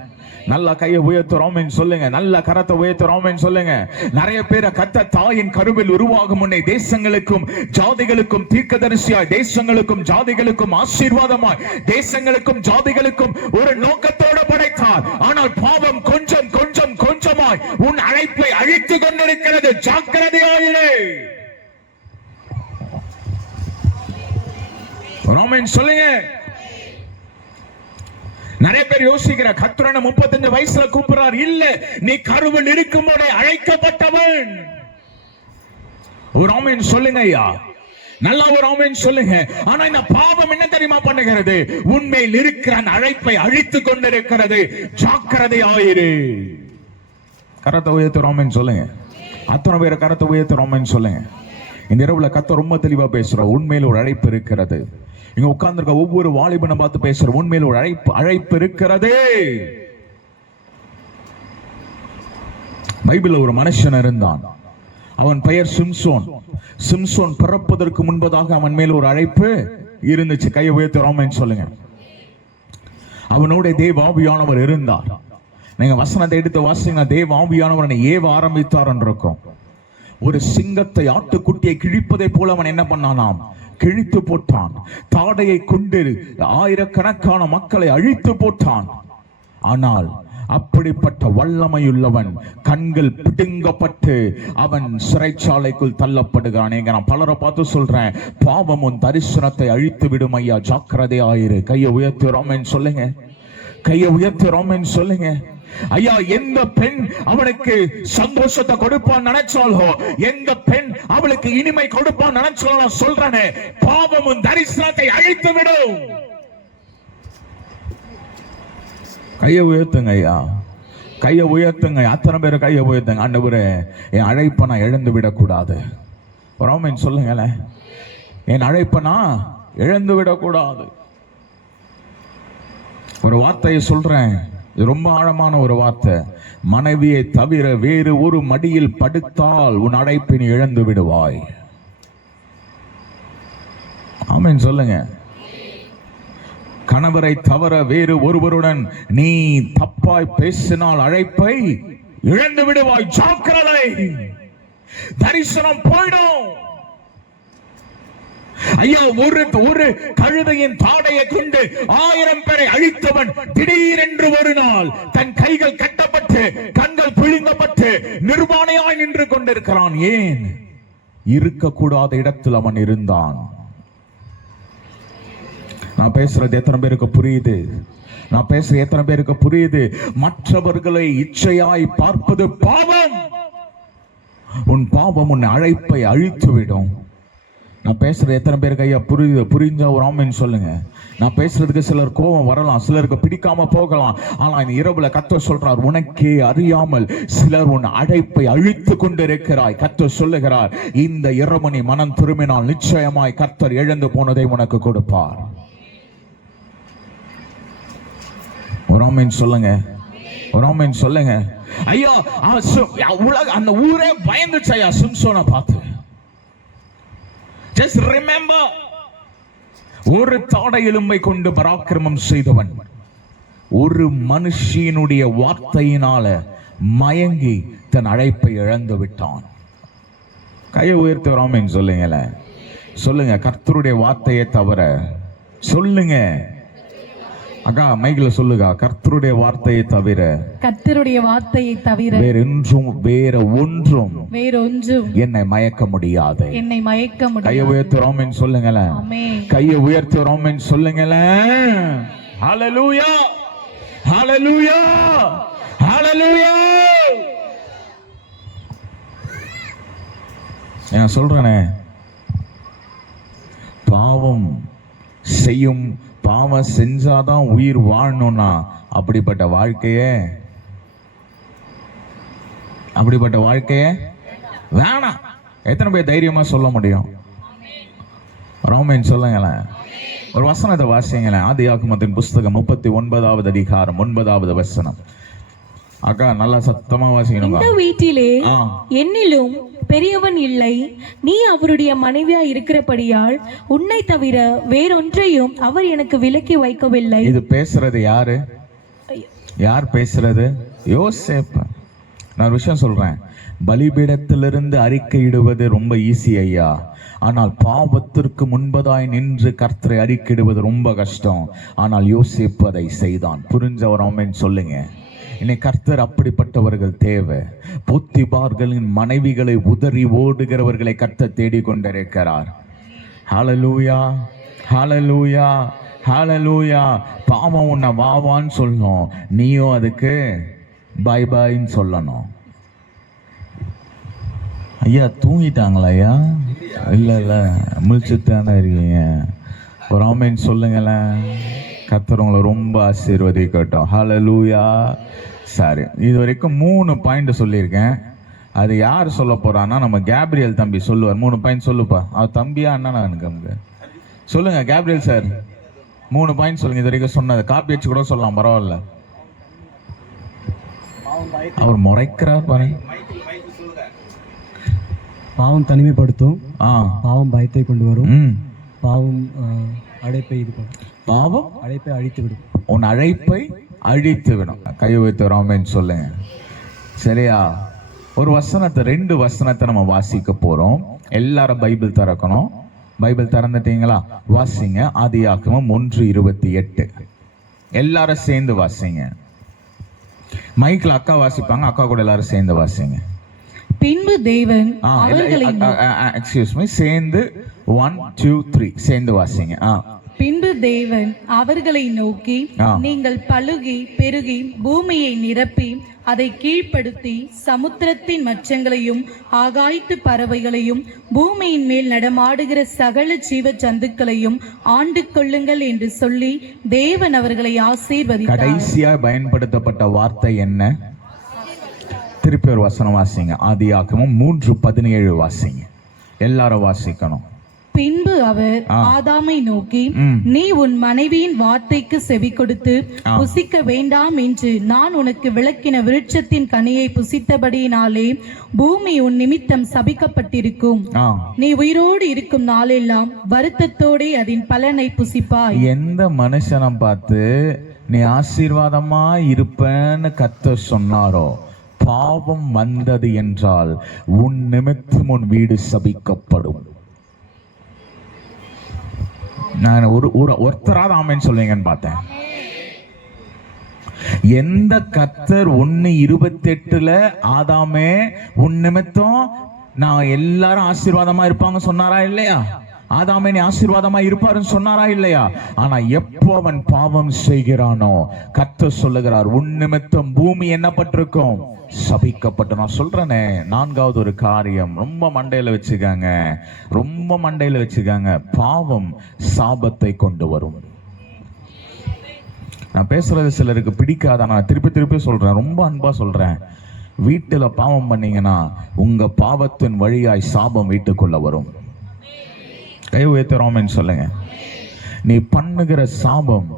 நல்ல கையை உயர்த்துறோம் சொல்லுங்க. நல்ல கரத்தை உயர்த்துறோம் சொல்லுங்க. நிறைய பேரை கர்த்தர் தாயின் கருவில் உருவாகும் முன்னே தேசங்களுக்கும் ஜாதிகளுக்கும் தீர்க்கதரிசியாய், தேசங்களுக்கும் ஜாதிகளுக்கும் ஆசீர்வாதமாய், தேசங்களுக்கும் ஜாதிகளுக்கும் ஒரு நோக்கத்தோடு படைத்தார். ஆனால் பாவம் கொஞ்சம் கொஞ்சம் கொஞ்சமாய் உன் அழைப்பை அழித்து கொண்டிருக்கிறது. ஜாக்கிரதையாயிரு. சொல்லுங்க. நிறைய பேர் யோசிக்கிற, கர்த்தர் 35 வயசுல கூப்பிடுறார். இல்ல, நீ கருவில் இருக்கும் போதே அழைக்கப்பட்டவன். ஒரு ஆமென் சொல்லுங்க ஐயா. நல்ல ஒரு ஆமென் சொல்லுங்க. ஆனா இந்த பாவம் என்ன தெரியுமா பண்ணுகிறது? உண்மையில் இருக்கிற அழைப்பை அழித்து கொண்டிருக்கிறது. ஜாக்கிரதையாயிரு. கரத்தை உயர்த்து ஆமென் சொல்லுங்க. அத்தனை பேரை கரத்தை உயர்த்து ஆமென் சொல்லுங்க. இந்த இரவுல கர்த்தர் ரொம்ப தெளிவா பேசுறோம். உண்மையில் ஒரு அழைப்பு இருக்கிறது. இங்க உட்கார்ந்திருக்க ஒவ்வொரு வாலிபனை பார்த்து பேசுற, உண்மையில் ஒரு அழைப்பு இருக்கிறது. பைபிள்ல ஒரு மனுஷன் இருந்தான். அவன் பெயர் சிம்சோன். சிம்சோன் பிறப்பதற்கு முன்பதாக அவன் மேல் ஒரு அழைப்பு இருந்துச்சு. கையை உயர்த்தி ஆமென் சொல்லுங்க. அவனோட தேவ ஆவியானவர் இருந்தார். நீங்க வசனத்தை எடுத்து வாசிங்க. தேவ ஆவியானவர் ஏவ ஆரம்பித்தார் என்றிருக்கும். ஒரு சிங்கத்தை, ஆட்டுக்குட்டியை கிழிப்பதை போல அவன் என்ன பண்ணானாம்? கிழித்து போட்டான். தாடையை கொண்டு ஆயிரக்கணக்கான மக்களை அழித்து போட்டான். ஆனால் அப்படிப்பட்ட வல்லமையுள்ளவன் கண்கள் பிடுங்கப்பட்டு அவன் சிறைச்சாலைக்குள் தள்ளப்படுகிறான். நான் பலரை பார்த்து சொல்றேன், பாவம் உன் தரிசனத்தை அழித்து விடும். ஐயா, ஜாக்கிரதை ஆயிரு. கையை உயர்த்துறோம் சொல்லுங்க. கையை உயர்த்துறோம் சொல்லுங்க. ஐயா, எந்த பெண் அவனுக்கு சந்தோஷத்தை கொடுப்பான் நினைச்சாலோ, எந்த பெண் அவளுக்கு இனிமை கொடுப்பான் நினைச்சாலோ, சொல்றேனே, பாவமும் தரிசனத்தை அழித்து விடும். கையை உயர்த்துங்க ஐயா, கையை உயர்த்துங்க. அத்தனை பேர் கையை உயர்த்துங்க. ஆண்டவரே, என் அழைப்பை நான் இழந்து விடக்கூடாது. ஆமென் சொல்லுங்களேன். என் அழைப்பை நான் இழந்து விடக்கூடாது. ஒரு வார்த்தையை சொல்றேன், ரொம்ப ஆழமான ஒரு வார்த்தை. மனைவியை தவிர வேறு ஒரு மடியில் படுத்தால் உன் அழைப்பினை இழந்து விடுவாய். ஆமென் சொல்லுங்க. கணவரை தவிர வேறு ஒருவருடன் நீ தப்பாய் பேசினால் அழைப்பை இழந்து விடுவாய். ஜாக்கிரதை. தரிசனம் போயிடும். ஐயா, ஒரு கழுதையின் தாடையை கொண்டு 1000 பேரை அழித்தவன் திடீரென்று ஒரு நாள் தன் கைகள் கட்டப்பட்டு கண்கள் பிழுங்கப்பட்டு நிர்வாணையாய் நின்று கொண்டிருக்கிறான். ஏன்? இருக்கக்கூடாத இடத்தில் அவன் இருந்தான். நான் பேசுறது எத்தனை பேருக்கு புரியுது? நான் பேசுற எத்தனை பேருக்கு புரியுது? மற்றவர்களை இச்சையாய் பார்ப்பது பாவம். உன் பாவம் உன் அழைப்பை அழித்துவிடும். நான் பேசுறது எத்தனை பேருக்கு ஐயா புரியுது? புரிஞ்சா ஒரு ஆமென் சொல்லுங்க. நான் பேசுறதுக்கு சிலர் கோபம் வரலாம், சிலருக்கு பிடிக்காம போகலாம். ஆனா இந்த இரவுல கர்த்தர் சொல்றார், உனக்கே அறியாமல் சிலர் உன் அழைப்பை அழித்து கொண்டிருக்கிறாய். கர்த்தர் சொல்லுகிறார், இந்த இரவு நீ மனம் திரும்பினால் நிச்சயமாய் கர்த்தர் இழந்து போனதை உனக்கு கொடுப்பார். ஒரு ஆமென் சொல்லுங்க, ஒரு ஆமென் சொல்லுங்க. ஐயா, அந்த ஊரே பயந்துச்சு ஐயா சிம்சோனை பார்த்து. Just remember, ஒரு தாடை எலும்பை கொண்டு பராக்கிரமம் செய்தவன் ஒரு மனுஷியினுடைய வார்த்தையினால மயங்கி தன் அழைப்பை இழந்து விட்டான். கையை உயர்த்தி ஆமென் சொல்லுங்களேன். சொல்லுங்க, கர்த்தருடைய வார்த்தையை தவிர. சொல்லுங்க அக்கா, மைக்கில் சொல்லுங்க, கர்த்தருடைய வார்த்தையை தவிர, கர்த்தருடைய வார்த்தையை தவிர வேற ஒன்றும் என்னை மயக்க முடியாது. என்னை மயக்க முடியாது. கையை உயர்த்தி ஆமென் சொல்லுங்களேன். கையை உயர்த்தி ஆமென் சொல்லுங்களேன். ஹல்லேலூயா, ஹல்லேலூயா, ஹல்லேலூயா. நான் சொல்றேனே, பாவம் செய்யும், பாவம் செஞ்சாதான் உயிர் வாழணும்னா அப்படிப்பட்ட வாழ்க்கைய வேணாம். எத்தனை பேர் தைரியமா சொல்ல முடியும்? ஆமென் சொல்லுங்களேன். ஒரு வசனத்தை வாசிங்களேன். ஆதியாகமத்தின் புஸ்தகம் 39வது அதிகாரம் 9வது வசனம். அக்கா நல்லா சத்தமா வாசிக்கணும். இந்த வீட்டிலே என்னிலும் பெரியவன் இல்லை, நீ அவருடைய மனைவியா இருக்கிறபடியால் உன்னை தவிர வேறொன்றையும் அவர் எனக்கு விலக்கி வைக்கவில்லை. இது பேசுறது யாரு? யார் பேசுறது? யோசேப்பு. நான் ஒரு விஷயம் சொல்றேன், பலிபீடத்திலிருந்து அறிக்கையிடுவது ரொம்ப ஈஸி ஐயா. ஆனால் பாவத்திற்கு முன்பதாய் நின்று கர்த்தரை அறிக்கையிடுவது ரொம்ப கஷ்டம். ஆனால் யோசேப்பு அதை செய்தான். புரிஞ்சவர் ஆமென் சொல்லுங்க. இன்னைக்கு கர்த்தர் அப்படிப்பட்டவர்கள் தேவை. போத்திபார்களின் மனைவிகளை உதறி ஓடுகிறவர்களை கர்த்தர் தேடிக்கொண்டிருக்கிறார். ஹல்லேலூயா, ஹல்லேலூயா, ஹல்லேலூயா. பாவம் உன்னை வாவான்னு சொல்லணும், நீயும் அதுக்கு பை பாய்ன்னு சொல்லணும். ஐயா தூங்கிட்டாங்களா ஐயா? இல்ல முழிச்சுத்தானே இருக்கீங்க. ஒரு ஆமென் சொல்லுங்களேன். கர்த்தர் உங்களை ரொம்ப ஆசீர்வதிக்கட்டும். ஹல்லேலூயா. சரி, இது வரைக்கும் 3 பாயிண்ட் சொல்லியிருக்கேன். அது யார் சொல்ல போறான்னா நம்ம கேப்ரியல் தம்பி சொல்லுவார். 3 பாயிண்ட் சொல்லுப்பா. அவர் தம்பியா அண்ணா எனக்கு சொல்லுங்க. கேப்ரியல் சார் 3 பாயிண்ட் சொல்லுங்க. இது வரைக்கும் சொன்னது காப்பி வச்சு கூட சொல்லலாம், பரவாயில்ல. அவர் முறைக்கிறார் பாருங்க. பாவம் தனிமைப்படுத்தும், பாவம் பயத்தை கொண்டு வரும், பாவம் அழைப்பை இது பண்ணும், பாவம் அழைப்பை அழித்து விடும், உன் அழைப்பை அழித்து விடும். கை வைத்து ஆமென் சொல்லுங்க. சரியா? ஒரு வசனத்தை 2 வசனத்தை நம்ம வாசிக்க போறோம். எல்லாரும் பைபிள் திறக்கணும். பைபிள் திறந்துட்டீங்களா? வாசிங்க. ஆதியாகமம் 1:28. எல்லாரும் சேர்ந்து வாசிங்க. மைக்ல அக்கா வாசிப்பாங்க, அக்கா கூட எல்லாரும் சேர்ந்து வாசிங்க. பின்பு தேவன் சேர்ந்து 1 2 3 சேர்ந்து வாசிங்க. பின்பு தேவன் அவர்களை நோக்கி, நீங்கள் பலுகி பெருகி பூமியை நிரப்பி அதை கீழ்ப்படுத்தி சமுத்திரத்தின் மச்சங்களையும் ஆகாயத்து பறவைகளையும் பூமியின் மேல் நடமாடுகிற சகல ஜீவ ஜந்துக்களையும் ஆண்டு கொள்ளுங்கள் என்று சொல்லி தேவன் அவர்களை ஆசீர்வதித்தார். கடைசியா பயன்படுத்தப்பட்ட வார்த்தை என்ன? திருப்பி ஒரு வசனம் வாசிங்க. ஆதியாகமம் 3:17 வாசிங்க. எல்லாரும் வாசிக்கணும். பின்பு அவர் ஆதாமை நோக்கி, நீ உன் மனைவியின் வார்த்தைக்கு செவி கொடுத்து புசிக்க வேண்டாம் என்று நான் உனக்கு விளக்கின விருட்சத்தின் கனியை புசித்தபடியினாலே பூமி உன் நிமித்தம் சபிக்கப்பட்டிருக்கும். நீ உயிரோடு இருக்கும் நாளெல்லாம் வருத்தத்தோടെ அதன் பலனை புசிப்பாய். எந்த மனுஷனை பார்த்து நீ ஆசீர்வாதமா இருப்பேன்னு கர்த்தர் சொன்னாரோ, பாவம் வந்தது என்றால் உன் நிமித்தம் உன் வீடு சபிக்கப்படும். நான் ஒருத்தராவது ஆமேன்னு சொல்லுவீங்கன்னு பார்த்தேன். எந்த கர்த்தர் 1:28 ஆதாமே உன் நிமித்தம் நான் எல்லாரும் ஆசீர்வாதமா இருப்பாங்க சொன்னாரா இல்லையா? ஆதாமே நீ ஆசீர்வாதமா இருப்பாருன்னு சொன்னாரா இல்லையா? ஆனா எப்போ அவன் பாவம் செய்கிறானோ கர்த்தர் சொல்லுகிறார், உன் நிமித்தம் பூமி என்னப்பட்டிருக்கும், சபிக்கப்பட்டு. நான் சொல்றேனே, 4வது ஒரு காரியம் ரொம்ப மண்டையில வச்சுக்காங்க. பாவம் சாபத்தை கொண்டு வரும். நான் பேசுறது சிலருக்கு பிடிக்காத, நான் திருப்பி சொல்றேன், ரொம்ப அன்பா சொல்றேன். வீட்டுல பாவம் பண்ணீங்கன்னா உங்க பாவத்தின் வழியாய் சாபம் வீட்டுக்குள்ள வரும். கை உயர்த்துறோம்னு சொல்லுங்க. நீ பண்ணுகிற சாபம்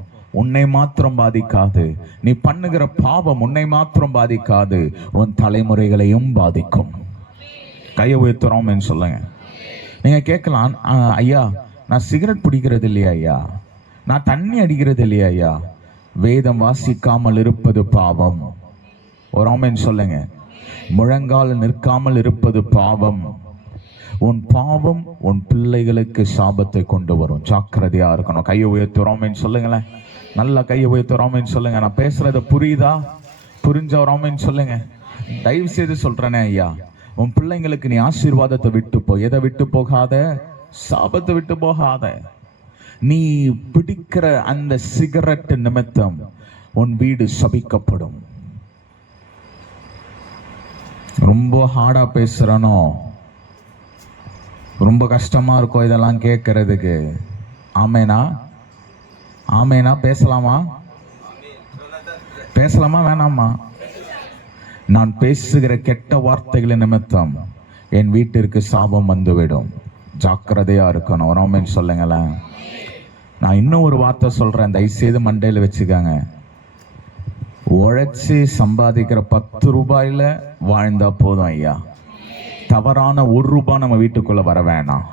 உன்னை மாத்திரம் பாதிக்காது, நீ பண்ணுகிற பாவம் உன்னை மாத்திரம் பாதிக்காது, உன் தலைமுறைகளையும் பாதிக்கும். கையை உயர்த்துறோம்னு சொல்லுங்க. நீங்க கேட்கலாம், ஐயா நான் சிகரெட் பிடிக்கிறது இல்லையா ஐயா, நான் தண்ணி அடிக்கிறது இல்லையா ஐயா, வேதம் வாசிக்காமல் இருப்பது பாவம். ஒரு ஆமென் சொல்லுங்க. முழங்கால் நிற்காமல் இருப்பது பாவம். உன் பாவம் உன் பிள்ளைகளுக்கு சாபத்தை கொண்டு வரும். ஜாக்கிரதையா இருக்கணும். கையை உயர்த்துறோம்னு சொல்லுங்களேன். நல்லா கையை உயர்த்துறோம்னு சொல்லுங்க. நான் பேசுறத புரியுதா? புரிஞ்சவரோம்னு சொல்லுங்க. தயவு செய்து சொல்றேனே ஐயா, உன் பிள்ளைங்களுக்கு நீ ஆசீர்வாதத்தை விட்டு போ. எதை விட்டு போகாத? சாபத்தை விட்டு போகாத. நீ பிடிக்கிற அந்த சிகரெட் நிமித்தம் உன் வீடு சபிக்கப்படும். ரொம்ப ஹார்டா பேசுறனோ, ரொம்ப கஷ்டமா இருக்கும் இதெல்லாம் கேட்கறதுக்கு. ஆமேனா? பேசலாமா வேணாமா? நான் பேசுகிற கெட்ட வார்த்தைகளின் நிமித்தம் என் வீட்டிற்கு சாபம் வந்துவிடும். ஜாக்கிரதையா இருக்கணும். ஒரு ஆமென் சொல்லுங்களேன். நான் இன்னும் ஒரு வார்த்தை சொல்றேன், தயவுசெய்து மண்டையில வச்சுக்காங்க. உழைச்சி சம்பாதிக்கிற 10 ரூபாயில வாழ்ந்தா போதும் ஐயா. தவறான 1 ரூபாய் நம்ம வீட்டுக்குள்ள வர வேணாம்.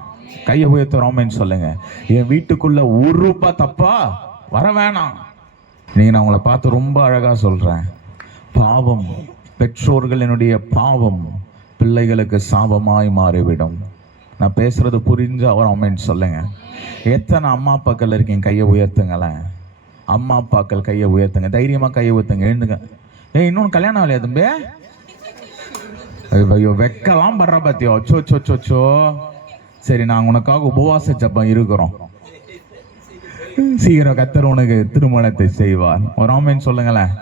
கையை உயர்த்துறோம்னு சொல்லுங்க. என் வீட்டுக்குள்ள 1 ரூபாய் தப்பா வர வேணாம். நீங்க நான் உங்களை பார்த்து ரொம்ப அழகா சொல்றேன். பாவம், பெற்றோர்களினுடைய பாவம் பிள்ளைகளுக்கு சாபமாய் மாறிவிடும். நான் பேசுறது புரிஞ்சு அவர் ஆமென் சொல்லுங்க. எத்தனை அம்மா அப்பாக்கள் இருக்கீங்க? கையை உயர்த்துங்களேன். அம்மா அப்பாக்கள் கையை உயர்த்துங்க. தைரியமா கையை உயர்த்துங்க. எழுந்துங்க. இன்னொன்னு கல்யாணம் ஆகலையா தம்பி? ஐயோ வெக்கலாம் படுற பாத்தியோ. சோ சரி, நாங்க உனக்காக உபவாச ஜபம் இருக்கிறோம். சீக்கிரம் கர்த்தர் உனக்கு திருமணத்தை செய்வார். ஒரு ஆமென் சொல்லுங்களேன்.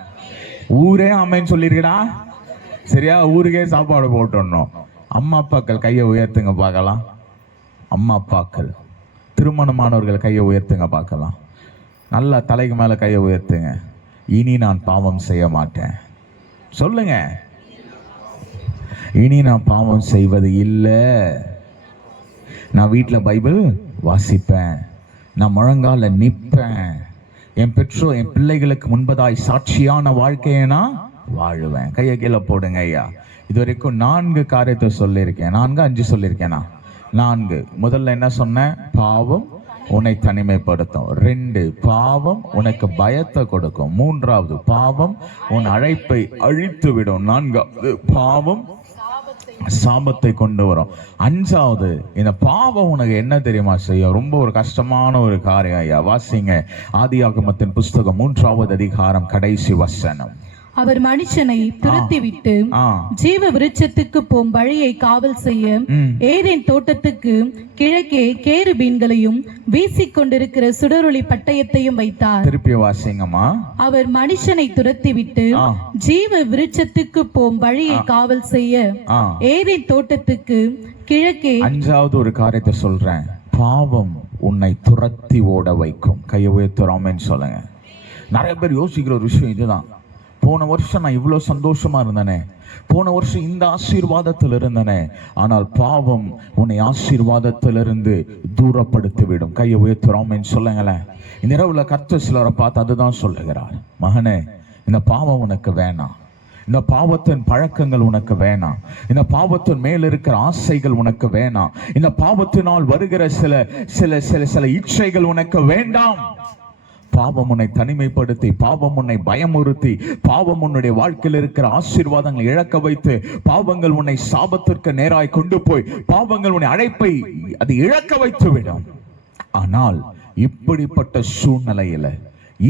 ஊரே ஆமென் சொல்லிருக்கடா. சரியா? ஊருக்கே சாப்பாடு போட்டுடணும். அம்மா அப்பாக்கள் கையை உயர்த்துங்க பார்க்கலாம். அம்மா அப்பாக்கள், திருமணமானவர்கள் கையை உயர்த்துங்க பார்க்கலாம். நல்லா தலைக்கு மேல கையை உயர்த்துங்க. இனி நான் பாவம் செய்ய மாட்டேன் சொல்லுங்க. இனி நான் பாவம் செய்வது இல்லை. நான் வீட்டில் பைபிள் வாசிப்பேன். நான் முழங்கால நிற்பேன். என் பெற்றோர் என் பிள்ளைகளுக்கு முன்பதாய் சாட்சியான வாழ்க்கையை நான் வாழுவேன். கையை கீழே போடுங்க ஐயா. இது வரைக்கும் 4 காரியத்தை சொல்லியிருக்கேன். 5 சொல்லியிருக்கேனா? 4. முதல்ல என்ன சொன்னேன்? பாவம் உன்னை தனிமைப்படுத்தும். 2, பாவம் உனக்கு பயத்தை கொடுக்கும். 3வது, பாவம் உன் அழைப்பை அழித்து விடும். 4வது, பாவம் சாபத்தை கொண்டு வரும். 5வது, இந்த பாவம் உனக்கு என்ன தெரியுமா செய்யும்? ரொம்ப ஒரு கஷ்டமான ஒரு காரியம் ஐயா. வாசிங்க ஆதியாகமத்தின் புஸ்தகம் 3வது அதிகாரம் கடைசி வசனம். அவர் மனுஷனை துரத்திவிட்டு ஜீவ விருட்சத்துக்கு போம் வழியை காவல் செய்ய ஏதேன் தோட்டத்துக்கு கிழக்கே கேருபீன்களையும் வீசிக்கொண்டிருக்கிற சுடரொளி பட்டயத்தையும் வைத்தார். திருப்பி வாசிங்கம்மா. அவர் மனுஷனை துரத்திவிட்டு ஜீவ விருட்சத்துக்கு போம் வழியை காவல் செய்ய ஏதேன் தோட்டத்துக்கு கிழக்கே. 5வது ஒரு காரியத்தை சொல்றேன். பாவம் உன்னை துரத்தி ஓட வைக்கும். கையை உயர்த்துறோம்னு சொல்லுங்க. நிறைய பேர் யோசிக்கிற ஒரு விஷயம் இதுதான். போன வருஷம் நான் இவ்வளவு சந்தோஷமா இருந்தேனே, போன வருஷம் இந்த ஆசீர்வாதத்தில் இருந்தேனே, ஆனால் பாவம் உன்னை ஆசீர்வாதத்திலிருந்து தூரப்படுத்தி விடும். கையை உயர்த்துறோம்னு சொல்லுங்களேன். இந்த இரவுல கர்த்தர் சிலரை பார்த்து அதுதான் சொல்லுகிறார். மகனே, இந்த பாவம் உனக்கு வேணாம். இந்த பாவத்தின் பழக்கங்கள் உனக்கு வேணாம். இந்த பாவத்தின் மேல் இருக்கிற ஆசைகள் உனக்கு வேணாம். இந்த பாவத்தினால் வருகிற சில இச்சைகள் உனக்கு வேண்டாம். பாவம் உன்னை தனிமைப்படுத்தி, பாவம் உன்னை பயமுறுத்தி, பாவம் உன்னுடைய வாழ்க்கையில் இருக்கிற ஆசீர்வாதங்களை இழக்க வைத்து, பாவங்கள் உன்னை சாபத்திற்கு நேராய் கொண்டு போய், பாவங்கள் உன்னை அழைப்பை அது இழக்க வைத்து விடும். ஆனால் இப்படிப்பட்ட சூழ்நிலையில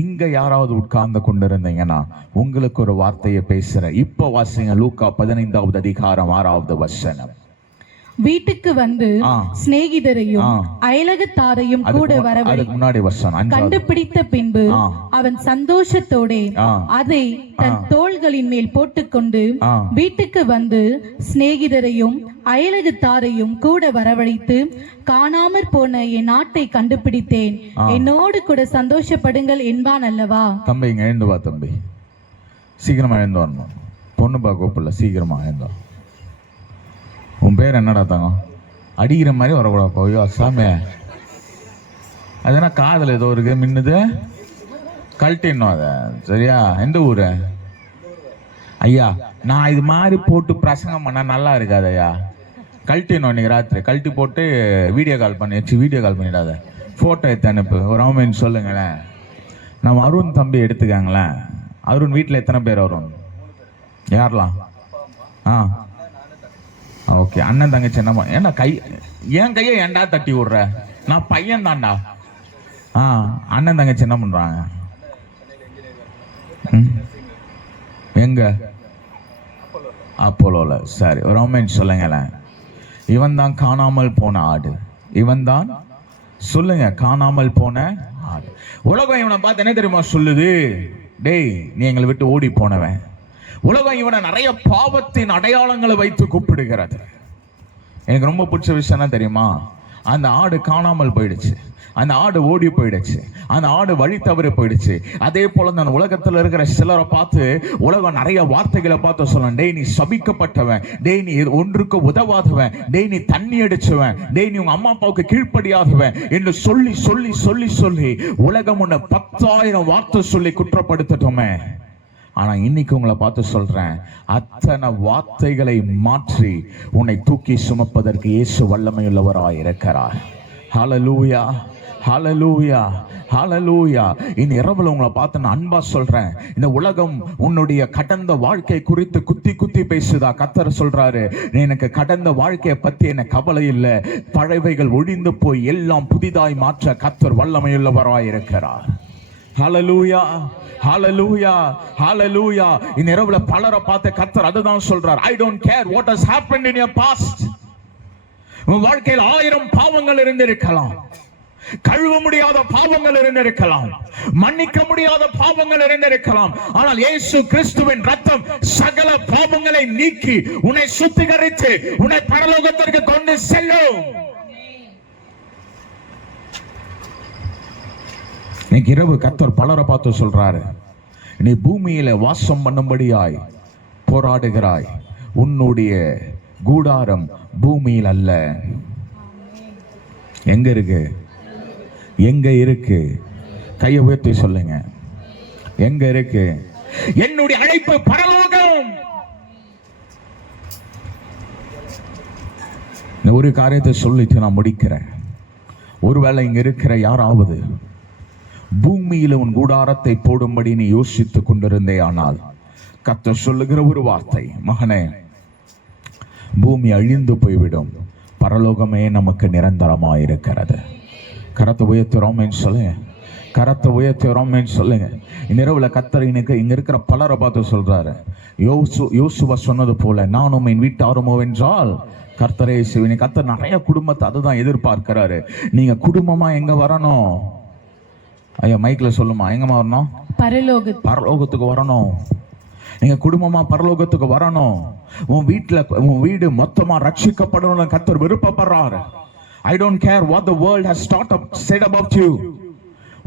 இங்க யாராவது உட்கார்ந்து கொண்டிருந்தீங்கன்னா உங்களுக்கு ஒரு வார்த்தையை பேசுறேன். இப்ப வாசிங்க லூக்கா 15வது அதிகாரம் 6வது வசனம். வீட்டுக்கு வந்து சிநேகிதரையும் அயலகத்தாரையும் கூட முன்னாடி வசனம் கண்டுபிடித்த பின்பு அவன் சந்தோஷத்தோட அதை தன் தோள்களின் மேல் போட்டுக்கொண்டு வீட்டுக்கு வந்து சிநேகிதரையும் அயலகத்தாரையும் கூட வரவழைத்து, காணாமற் போன என் நாட்டை கண்டுபிடித்தேன், என்னோடு கூட சந்தோஷப்படுங்கள் என்பான் அல்லவா. தம்பி இங்க எழுந்து வா தம்பி, சீக்கிரமா எழுந்து வரணும். பொண்ணு பார்க்கல, சீக்கிரமா எழுந்து. உன் பேர் என்னடா தங்கம்? அடிக்கிற மாதிரி வரக்கூடாது. ஐயோ சாமி, அதுனா காதல் ஏதோ இருக்கு மின்னுது, கழட்டிடணும் அதை. சரியா? எந்த ஊரு? ஐயா நான் இது மாதிரி போட்டு பிரசங்கம் பண்ணா நல்லா இருக்காது ஐயா. கழட்டிடணும் இன்னைக்கு ராத்திரி. கழட்டி போட்டு வீடியோ கால் பண்ணி வச்சு, வீடியோ கால் பண்ணிடாத, போட்டோ எடுத்து அனுப்பு. ஒரு ஆமென் சொல்லுங்களேன். நம்ம அருண் தம்பி எடுத்துக்காங்களேன். அருண் வீட்டில் எத்தனை பேர்? அருண் யாரெல்லாம்? ஓகே, அண்ணன் தங்கச்சி என்னம்மா? ஏன்னா என் கையை ஏன்டா தட்டி விடுற? நான் பையன் தான்டா. அண்ணன் தங்கச்சி என்ன பண்றாங்க? எங்க? அப்போலோல. சரி, ஒரு ஆமென் சொல்லுங்களேன். இவன் தான் காணாமல் போன ஆடு. இவன் தான் சொல்லுங்க, காணாமல் போன ஆடு. உலகம் இவனை பார்த்து என்ன தெரியுமா சொல்லுது? டேய் நீ எங்களை விட்டு ஓடி போனவன். உலகம் இவனை நிறைய பாவத்தின் அடையாளங்களை வைத்து கூப்பிடுகிறது. எனக்கு ரொம்ப பிடிச்ச விஷயம் என்ன தெரியுமா? அந்த ஆடு காணாமல் போயிடுச்சு, அந்த ஆடு ஓடி போயிடுச்சு, அந்த ஆடு வழி தவறி போயிடுச்சு. அதே போல நான் உலகத்துல இருக்கிற சிலரை பார்த்து உலகம் நிறைய வார்த்தைகளை பார்த்து சொல்லணும். டேய் நீ சபிக்கப்பட்டவன், டேய் நீ ஒன்றுக்கு உதவாதவன், டேய் நீ தண்ணி அடிச்சவன், டேய் நீ உங்க அம்மா அப்பாவுக்கு கீழ்ப்படியாதவன் என்று சொல்லி சொல்லி சொல்லி சொல்லி உலகம் உன்னை 10,000 வார்த்தை சொல்லி குற்றப்படுத்தட்டுமே. ஆனா இன்னைக்கு உங்களை பார்த்து சொல்றேன், அத்தனை வார்த்தைகளை மாற்றி உன்னை தூக்கி சுமப்பதற்கு இயேசு வல்லமையுள்ளவராய் இருக்கிறார். ஹல்லேலூயா, ஹல்லேலூயா, ஹல்லேலூயா. இந்த இரவுல உங்களை பார்த்து நான் அன்பா சொல்றேன், இந்த உலகம் உன்னுடைய கடந்த வாழ்க்கை குறித்து குத்தி குத்தி பேசுதா? கர்த்தர் சொல்றாரு, எனக்கு கடந்த வாழ்க்கையை பத்தி என்ன கவலை இல்லை, பழைவைகள் ஒழிந்து போய் எல்லாம் புதிதாய் மாற்ற கர்த்தர் வல்லமையுள்ளவராய் இருக்கிறார். ஹல்லேலூயா, ஹல்லேலூயா, ஹல்லேலூயா. இந்த இரவுல பலரை பார்த்து கர்த்தர் அதுதான் சொல்றார். I don't care what has happened in your past. உன் வாழ்க்கையில் 1000 பாவங்கள் இருந்திருக்கலாம், கழுவ முடியாத பாவங்கள் இருந்திருக்கலாம், மன்னிக்க முடியாத பாவங்கள் இருந்திருக்கலாம். ஆனால் இயேசு கிறிஸ்துவின் ரத்தம் சகல பாவங்களை நீக்கி உன்னை சுத்திகரித்து உன்னை பரலோகத்திற்கு கொண்டு செல்லும். இன்னைக்கு இரவு கர்த்தர் பலரை பார்த்து சொல்றாரு, நீ பூமியில வாசம் பண்ணும்படியாய் போராடுகிறாய், உன்னுடைய கூடாரம் பூமியில் அல்ல. எங்க இருக்கு? எங்க இருக்கு? கையை உயர்த்தி சொல்லுங்க, எங்க இருக்கு? என்னுடைய அழைப்பு பரலோகம். ஒரு காரியத்தை சொல்லிட்டு நான் முடிக்கிறேன். ஒருவேளை இங்க இருக்கிற யாராவது பூமியில உன் கூடாரத்தை போடும்படி நீ யோசித்துக் கொண்டிருந்தே, ஆனால் கர்த்தர் சொல்லுகிற ஒரு வார்த்தை, மகனே பூமி அழிந்து போய்விடும், பரலோகமே நமக்கு நிரந்தரமாக இருக்கிறது. கரத்தை உயர்த்துறோம் சொல்லுங்க, கரத்தை உயர்த்துறோம் சொல்லுங்க. இந்நிரவுல கர்த்தர் இங்க இருக்கிற பலரை பார்த்து சொல்றாரு, யோசுவா சொன்னது போல நானும் என் வீட்டாருமோ என்றால் கர்த்தரே செய்வேன். கர்த்தர் நிறைய குடும்பத்தை அதுதான் எதிர்பார்க்கிறாரு. நீங்க குடும்பமா எங்க வரணும்? ஐயா மைக்ல சொல்லுமா, எங்கம்மா வரணும்? பரலோகத்துக்கு வரணும். நீங்க குடும்பமா பரலோகத்துக்கு வரணும். உன் வீடு மொத்தமா ரட்சிக்கப்படணும்னு கர்த்தர் விருப்பப்படுறாரு. I don't care what the world has said about you.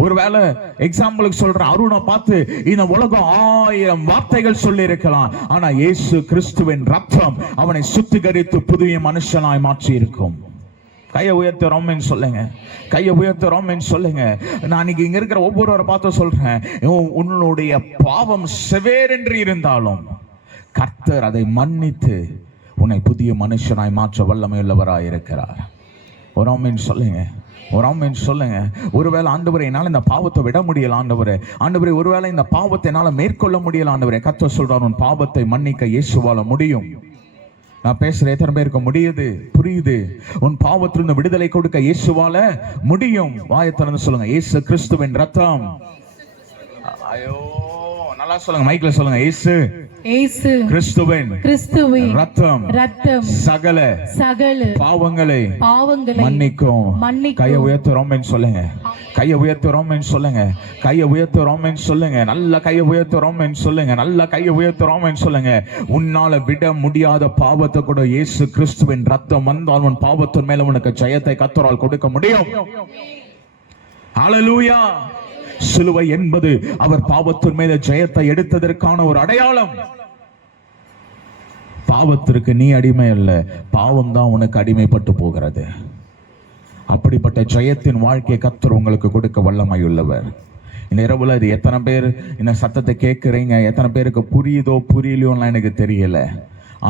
ஒருவேளை எக்ஸாம்பிளுக்கு சொல்றேன், அருணை பார்த்து இந்த உலகம் 1000 வார்த்தைகள் சொல்லி இருக்கலாம், ஆனா இயேசு கிறிஸ்துவின் ரத்தம் அவனை சுத்திகரித்து புதிய மனுஷனாய் மாற்றி இருக்கும். கையை உயர்த்துறோம் சொல்லுங்க, கையை உயர்த்துறோம் சொல்லுங்க. நான் இங்க இருக்கிற ஒவ்வொருவரை பார்த்து சொல்றேன், உன்னுடைய பாவம் செவேரென்று இருந்தாலும் கர்த்தர் அதை மன்னித்து உன்னை புதிய மனுஷனாய் மாற்ற வல்லமையுள்ளவராய் இருக்கிறார். ஒரு ஆமென் சொல்லுங்க, ஒரு ஆமென் சொல்லுங்க. ஒருவேளை ஆண்டவரே என்னால இந்த பாவத்தை விட முடியல, ஆண்டவரே ஒருவேளை இந்த பாவத்தை என்னால மேற்கொள்ள முடியல, ஆண்டவரே கர்த்தர் சொல்றார், உன் பாவத்தை மன்னிக்க இயேசுவால முடியும். நான் பேசுற எத்தனை பேருக்கு முடியுது, புரியுது? உன் பாவத்திலிருந்து விடுதலை கொடுக்க இயேசுவால முடியும். வாயை திறந்து சொல்லுங்க, இயேசு கிறிஸ்துவின் ரத்தம். ஐயோ, நல்லா சொல்லுங்க, மைக்ல சொல்லுங்க, இயேசு கிறிஸ்துவின் ரத்தம் சகல பாவங்களை மன்னிக்கும். கையை உயர்த்துறோம் சொல்லுங்க, கையை உயர்த்துறோம் சொல்லுங்க, கையை உயர்த்துறோம் சொல்லுங்க, நல்ல கையை உயர்த்துறோம் சொல்லுங்க, நல்ல கையை உயர்த்துறோம் சொல்லுங்க. உன்னால விட முடியாத பாவத்தை கூட இயேசு கிறிஸ்துவின் ரத்தம் வந்தால் உன் பாவத்தின் மேல உனக்கு ஜெயத்தை கர்த்தரால் கொடுக்க முடியும். ஹல்லேலூயா. சிலுவை என்பது அவர் பாவத்தின் மேல ஜெயத்தை எடுத்ததற்கான ஒரு அடையாளம். பாவத்திற்கு நீ அடிமை அல்ல, பாவம் தான் உனக்கு அடிமைப்பட்டு போகிறது. அப்படிப்பட்ட ஜெயத்தின் வாழ்க்கையை கர்த்தர் உங்களுக்கு கொடுக்க வல்லமையுள்ளவர். இந்த இரவுல இது எத்தனை பேர் இந்த சத்தத்தை கேட்கிறீங்க, எத்தனை பேருக்கு புரியுதோ புரியலையோலாம் எனக்கு தெரியல.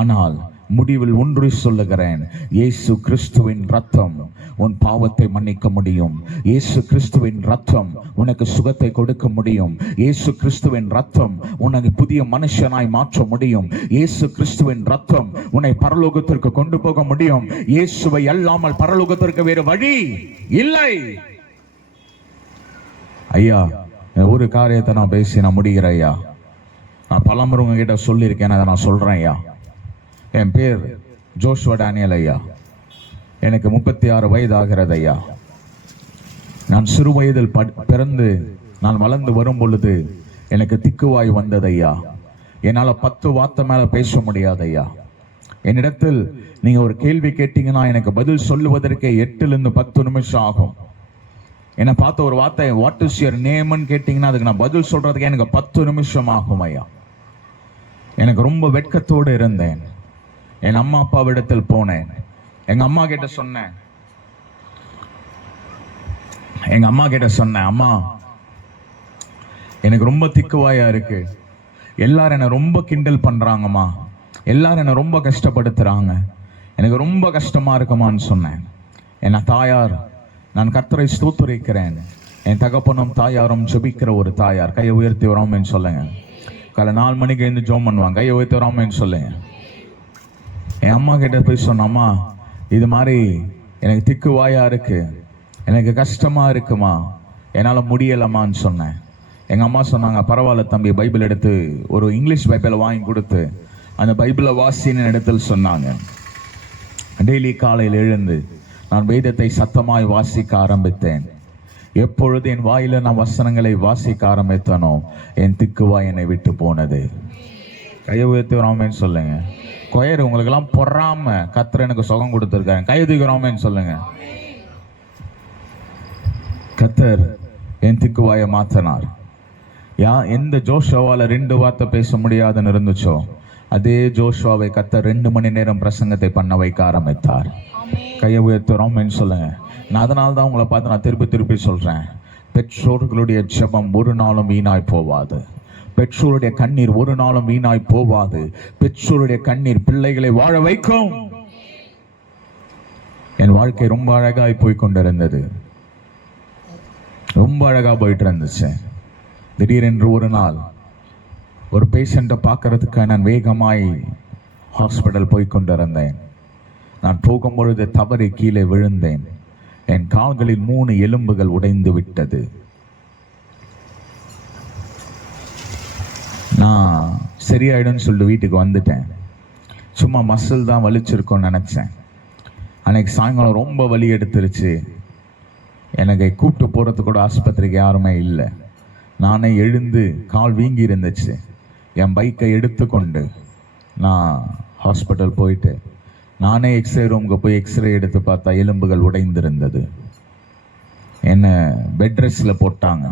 ஆனால் முடிவில் ஒன்று சொல்லுகிறேன், இயேசு கிறிஸ்துவின் ரத்தம் உன் பாவத்தை மன்னிக்க முடியும். இயேசு கிறிஸ்துவின் ரத்தம் உனக்கு சுகத்தை கொடுக்க முடியும். இயேசு கிறிஸ்துவின் ரத்தம் உனக்கு புதிய மனுஷனாய் மாற்ற முடியும். இயேசு கிறிஸ்துவின் ரத்தம் உன்னை பரலோகத்திற்கு கொண்டு போக முடியும். இயேசுவை அல்லாமல் பரலோகத்திற்கு வேறு வழி இல்லை. ஐயா, ஒரு காரியத்தை நான் பேசி நான் முடிகிறேன் ஐயா. நான் பலமுறை உங்ககிட்ட சொல்லியிருக்கேன், அதை நான் சொல்றேன் ஐயா. என் பேர் ஜோஷுவா டேனியல் ஐயா. எனக்கு 36 வயது ஆகிறது ஐயா. நான் சிறு வயதில் பிறந்து நான் வளர்ந்து வரும் பொழுது எனக்கு திக்குவாய் வந்தது ஐயா. என்னால் 10 வார்த்தை மேல பேச முடியாது ஐயா. என்னிடத்தில் நீங்க ஒரு கேள்வி கேட்டீங்கன்னா எனக்கு பதில் சொல்லுவதற்கே 8 to 10 நிமிஷம் ஆகும். என்னை பார்த்த ஒரு வார்த்தை வாட் இஸ் யுவர் நேம்னு கேட்டீங்கன்னா அதுக்கு நான் பதில் சொல்றதுக்கு எனக்கு 10 நிமிஷம் ஆகும் ஐயா. எனக்கு ரொம்ப வெட்கத்தோடு இருந்தேன். என் அம்மா அப்பாவிடத்தில் போனேன். எங்க அம்மா கிட்ட சொன்னேன், அம்மா எனக்கு ரொம்ப திக்குவாயா இருக்கு, எல்லாரும் என்ன ரொம்ப கிண்டல் பண்றாங்கம்மா, எல்லாரும் என்ன ரொம்ப கஷ்டப்படுத்துறாங்க, எனக்கு ரொம்ப கஷ்டமா இருக்குமான்னு சொன்னேன். என் தாயார், நான் கர்த்தரை ஸ்தோத்திரிக்கிறேன், என் தகப்பனும் தாயாரும் ஜெபிக்கிற ஒரு தாயார். கையை உயர்த்தி வரோம்னு சொல்லுங்க. காலை 4 மணிக்கு எழுந்து ஜெபம் பண்ணுவாங்க. கையை உயர்த்தி வரோம்னு சொல்லுங்க. என் அம்மா கிட்ட போய் சொன்னம்மா, இது மாதிரி எனக்கு திக்குவாயா இருக்கு, எனக்கு கஷ்டமா இருக்குமா, என்னால் முடியலம்மான்னு சொன்னேன். எங்க அம்மா சொன்னாங்க, பரவாயில்ல தம்பி, பைபிள் எடுத்து ஒரு இங்கிலீஷ் பைபிளை வாங்கி கொடுத்து அந்த பைபிளை வாசின்னு இடத்தில் சொன்னாங்க. டெய்லி காலையில் எழுந்து நான் வேதத்தை சத்தமாய் வாசிக்க ஆரம்பித்தேன். எப்பொழுது என் வாயில நான் வசனங்களை வாசிக்க ஆரம்பித்தனோ என் திக்குவாய் என்னை விட்டு போனது. கையை உயர்த்தி வராமன்னு சொல்லுங்க. கொயர் உங்களுக்கெல்லாம் பொறாம கர்த்தர் எனக்கு சுகம் கொடுத்துருக்காங்க. கையை தூக்கிறோமேன்னு சொல்லுங்க. கர்த்தர் என் திக்குவாயை மாற்றினார். எந்த ஜோஷுவால 2 வார்த்தை பேச முடியாதுன்னு இருந்துச்சோ அதே ஜோஷுவாவை கர்த்தர் 2 மணி நேரம் பிரசங்கத்தை பண்ண வைக்க ஆரம்பித்தார். கையை உயர்த்துறோம்னு சொல்லுங்க. நான் அதனால தான் உங்களை பார்த்து நான் திருப்பி சொல்றேன், பெற்றோர்களுடைய ஜெபம் ஒரு நாளும் வீணாய் போவாது. பெற்றோருடைய கண்ணீர் ஒரு நாளும் வீணாய் போவாது. பெற்றோருடைய கண்ணீர் பிள்ளைகளை வாழ வைக்கும். என் வாழ்க்கை ரொம்ப அழகாய் போய் கொண்டிருந்தது, ரொம்ப அழகா போயிட்டு இருந்துச்சு. திடீரென்று ஒரு நாள் ஒரு பேஷண்ட்டை பார்க்கறதுக்காக நான் வேகமாய் ஹாஸ்பிட்டல் போய் கொண்டிருந்தேன். நான் போகும்பொழுது தவறி கீழே விழுந்தேன். என் கால்களில் 3 எலும்புகள் உடைந்து விட்டது. நான் சரியாயிடும்னு சொல்லிட்டு வீட்டுக்கு வந்துட்டேன். சும்மா மசில் தான் வலிச்சிருக்கோன்னு நினச்சேன். அன்னைக்கு சாயங்காலம் ரொம்ப வலி எடுத்துருச்சு. எனக்கு கூப்பிட்டு போகிறதுக்கு கூட ஆஸ்பத்திரிக்கு யாருமே இல்லை. நானே எழுந்து கால் வீங்கி இருந்துச்சு. என் பைக்கை எடுத்துக்கொண்டு நான் ஹாஸ்பிட்டல் போயிட்டு நானே எக்ஸ்ரே ரூமுக்கு போய் எக்ஸ்ரே எடுத்து பார்த்தா எலும்புகள் உடைந்திருந்தது. என்னை பெட் ரெஸ்டில் போட்டாங்க.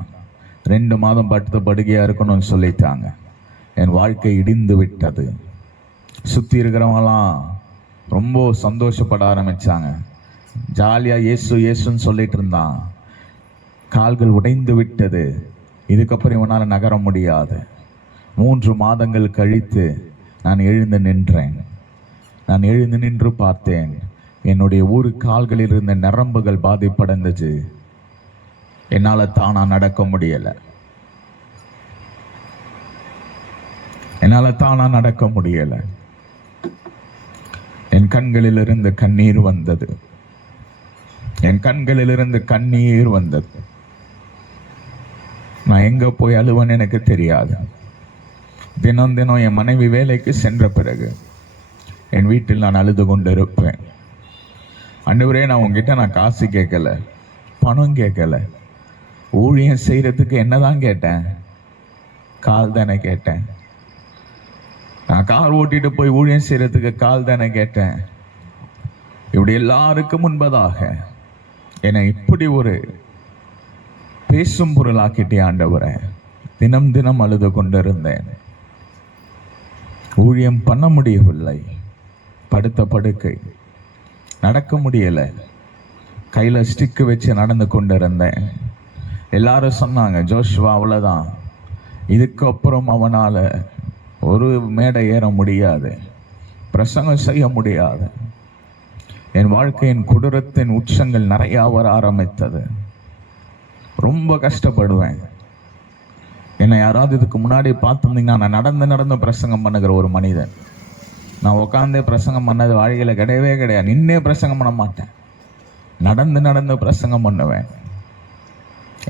2 மாதம் படுக்கையாக இருக்கணும்னு சொல்லிட்டாங்க. என் வாழ்க்கை இடிந்து விட்டது. சுற்றி இருக்கிறவங்களாம் ரொம்ப சந்தோஷப்பட ஆரம்பித்தாங்க. ஜாலியாக இயேசுன்னு சொல்லிட்டு இருந்தான். கால்கள் உடைந்து விட்டது, இதுக்கப்புறம் இவனால் நகர முடியாது. 3 மாதங்கள் கழித்து நான் எழுந்து நின்றேன். நான் எழுந்து நின்று பார்த்தேன். என்னுடைய ஒரு கால்களில் இருந்த நரம்புகள் பாதிப்படைந்துச்சு. என்னால் தானா நடக்க முடியலை. என் கண்களிலிருந்து கண்ணீர் வந்தது. என் கண்களிலிருந்து கண்ணீர் வந்தது. நான் எங்க போய் அழுவேன்னு எனக்கு தெரியாது. தினம் தினம் என் மனைவி வேலைக்கு சென்ற பிறகு என் வீட்டில் நான் அழுது கொண்டு இருப்பேன். ஆண்டவரே, நான் உங்ககிட்ட நான் காசு கேட்கல, பணம் கேட்கல, ஊழியம் செய்யறதுக்கு என்னதான் கேட்டேன்? கால் தானே கேட்டேன். நான் கார் ஓட்டிட்டு போய் ஊழியம் செய்யறதுக்கு கால் தானே கேட்டேன். இப்படி எல்லாருக்கும் முன்பதாக என்னை இப்படி ஒரு பேசும் பொருளாக்கிட்டே ஆண்டவரே. தினம் தினம் அழுது கொண்டிருந்தேன். ஊழியம் பண்ண முடியவில்லை. படுத்த படுக்கை, நடக்க முடியல. கையில ஸ்டிக்கு வச்சு நடந்து கொண்டிருந்தேன். எல்லாரும் சொன்னாங்க, ஜோஷுவா அவ்வளவுதான், இதுக்கப்புறம் அவனால ஒரு மேடை ஏற முடியாது, பிரசங்கம் செய்ய முடியாது. என் வாழ்க்கையின் கொடூரத்தின் உச்சங்கள் நிறைய வர ஆரம்பித்தது. ரொம்ப கஷ்டப்படுவேன். என்னை யாராவது இதுக்கு முன்னாடி பார்த்துருந்தீங்கன்னா, நான் நடந்து பிரசங்கம் பண்ணுகிற ஒரு மனிதன். நான் உட்காந்தே பிரசங்கம் பண்ணது வாழ்க்கையில கிடையவே கிடையாது. நின்னே பிரசங்கம் பண்ண மாட்டேன், நடந்து பிரசங்கம் பண்ணுவேன்.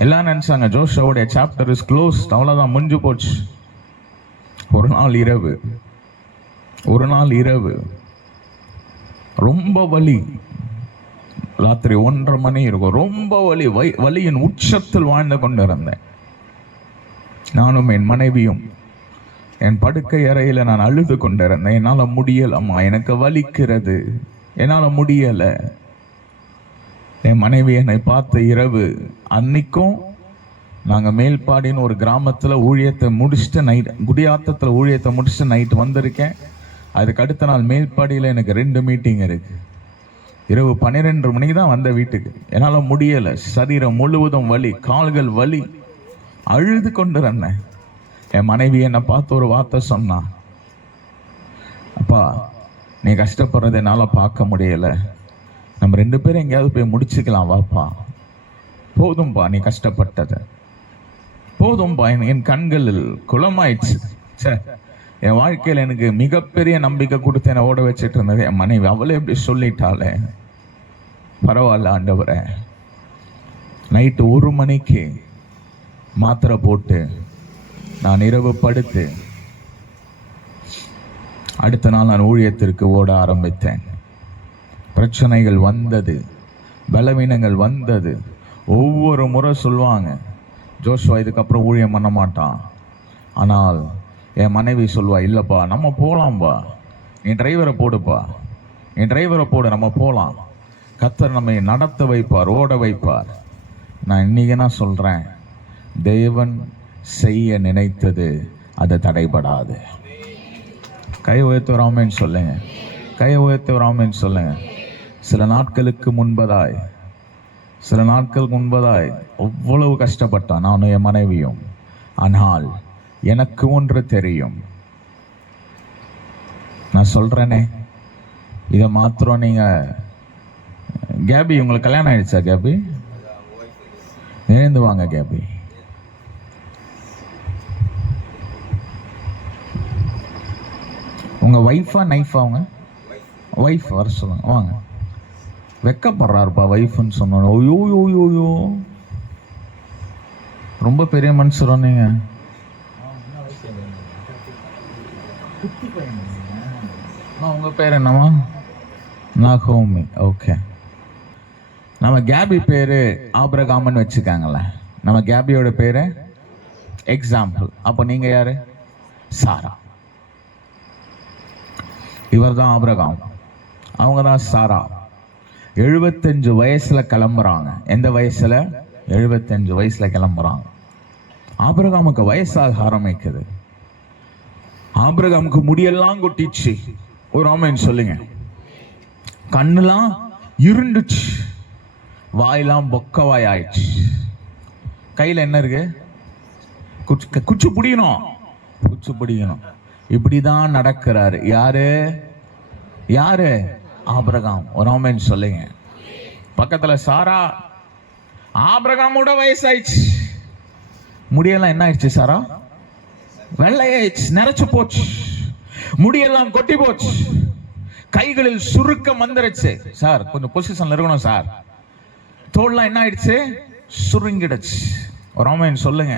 எல்லாம் நினைச்சாங்க ஜோஷுவாவுடைய சாப்டர் இஸ் க்ளோஸ், அவ்வளவுதான், முடிஞ்சு போச்சு. ஒரு நாள் இரவு ரொம்ப வலி. ராத்திரி 1:30 மணி இருக்கும். ரொம்ப வலி, வலியின் உச்சத்தில் வாழ்ந்து கொண்டிருந்தேன். நானும் என் மனைவியும் என் படுக்கை அறையில நான் அழுது கொண்டிருந்தேன். என்னால முடியலம்மா, எனக்கு வலிக்கிறது, என்னால முடியல. என் மனைவி என்னை பார்த்த இரவு, அன்னைக்கும் நாங்க மேல்பாடின்னு ஒரு கிராமத்துல ஊழியத்தை முடிச்சுட்டு நைட், குடியாத்தத்துல ஊழியத்தை முடிச்சுட்டு நைட் வந்திருக்கேன். அதுக்கு அடுத்த நாள் மேல்பாடியில எனக்கு 2 மீட்டிங் இருக்கு. இரவு 12 மணிக்கு தான் வந்த வீட்டுக்கு. என்னால முடியல, சரீரம் முழுவதும் வலி, கால்கள் வலி, அழுது கொண்டிருந்தேன். என் மனைவி என்னை பார்த்து ஒரு வார்த்தை சொன்னா, அப்பா, நீ கஷ்டப்படுறத என்னால பார்க்க முடியல, நம்ம 2 பேரும் எங்கேயாவது போய் முடிச்சுக்கலாம் வாப்பா, போதும்பா நீ கஷ்டப்பட்டது, போதும்பா. என் கண்களில் குளமாயிடுச்சு. என் வாழ்க்கையில் எனக்கு மிகப்பெரிய நம்பிக்கை கொடுத்து என்னை ஓட வச்சுட்டு இருந்தது என் மனைவி. அவளே எப்படி சொல்லிட்டாளே, பரவாயில்ல ஆண்டவரே. நைட்டு 1 மணிக்கு மாத்திரை போட்டு நான் இரவு படுத்து அடுத்த நாள் நான் ஊழியத்திற்கு ஓட ஆரம்பித்தேன். பிரச்சனைகள் வந்தது, பலவீனங்கள் வந்தது. ஒவ்வொரு முறை சொல்லுவாங்க, ஜோஷுவா இதுக்கப்புறம் ஊழியம் பண்ண மாட்டான். ஆனால் என் மனைவி சொல்வா, இல்லைப்பா நம்ம போகலாம்பா, நீ டிரைவரை போடுப்பா, நீ டிரைவரை போடு, நம்ம போகலாம், கர்த்தர் நம்மை நடத்த வைப்பார், ஓட வைப்பார். நான் இன்னைக்கு நான் சொல்கிறேன், தேவன் செய்ய நினைத்தது அது தடைபடாது. கை உயர்த்து வராமன்னு சொல்லுங்க, கை உயர்த்து வராமன்னு சொல்லுங்க. சில நாட்களுக்கு முன்பதாய் அவ்வளவு கஷ்டப்பட்டான் நானும் என் மனைவியும். ஆனால் எனக்கு ஒன்று தெரியும், நான் சொல்றேனே, இதை மாத்திரம் நீங்க. கேபி, உங்களுக்கு கல்யாணம் ஆயிடுச்சா கேபி? நினைந்து வாங்க கேபி. உங்க வைஃபா நைஃபா? அவங்க வைஃப் வர சொல்லுங்க, வாங்க. வெக்கப்படுறாருப்பா வைஃப்னு சொன்னோம். ஓயோ யோயோ, ரொம்ப பெரிய மனுஷரோ நீங்க. உங்க பேர் என்னமா? நாகோமி. ஓகே. நம்ம கேபி பேரு ஆபிரகாம்னு வச்சுக்காங்களே, நம்ம கேபியோட பேரு எக்ஸாம்பிள். அப்போ நீங்க யாரு? சாரா. இவர் தான் ஆபிரகாம், அவங்க தான் சாரா. 75 வயசுல கிளம்புறாங்க. எந்த வயசுல? 75 வயசுல கிளம்புறாங்க. ஆபிரகாமுக்கு வயசாக ஆரம்பிக்குது. ஆபிரகாமுக்கு முடியெல்லாம் கொட்டிச்சு. ஒரு ஆமென் சொல்லுங்க. கண்ணுலாம் இருண்டுச்சு, வாயெல்லாம் பொக்கவாய் ஆயிடுச்சு. கையில என்ன இருக்கு? குச்சி பிடிக்கணும், குச்சி பிடிக்கணும். இப்படிதான் நடக்கிறாரு. யாரு? ஆபிரகாம். ஒரு ஆமென் சொல்லுங்க. பக்கத்துல சாரா. ஆபிரகாமோட வயசாயிடுச்சு, முடியெல்லாம் என்ன ஆயிடுச்சு? சாரா வெள்ளையாயிடுச்சு, நிறைச்சு போச்சு, முடியெல்லாம் கொட்டி போச்சு, கைகளில் சுருக்கம் வந்துருச்சு. சார் கொஞ்சம் பொசிஷன்ல இருக்கணும் சார். தோல்லாம் என்ன ஆயிடுச்சு? சுருங்கிடுச்சு. ஒரு ஆமென் சொல்லுங்க.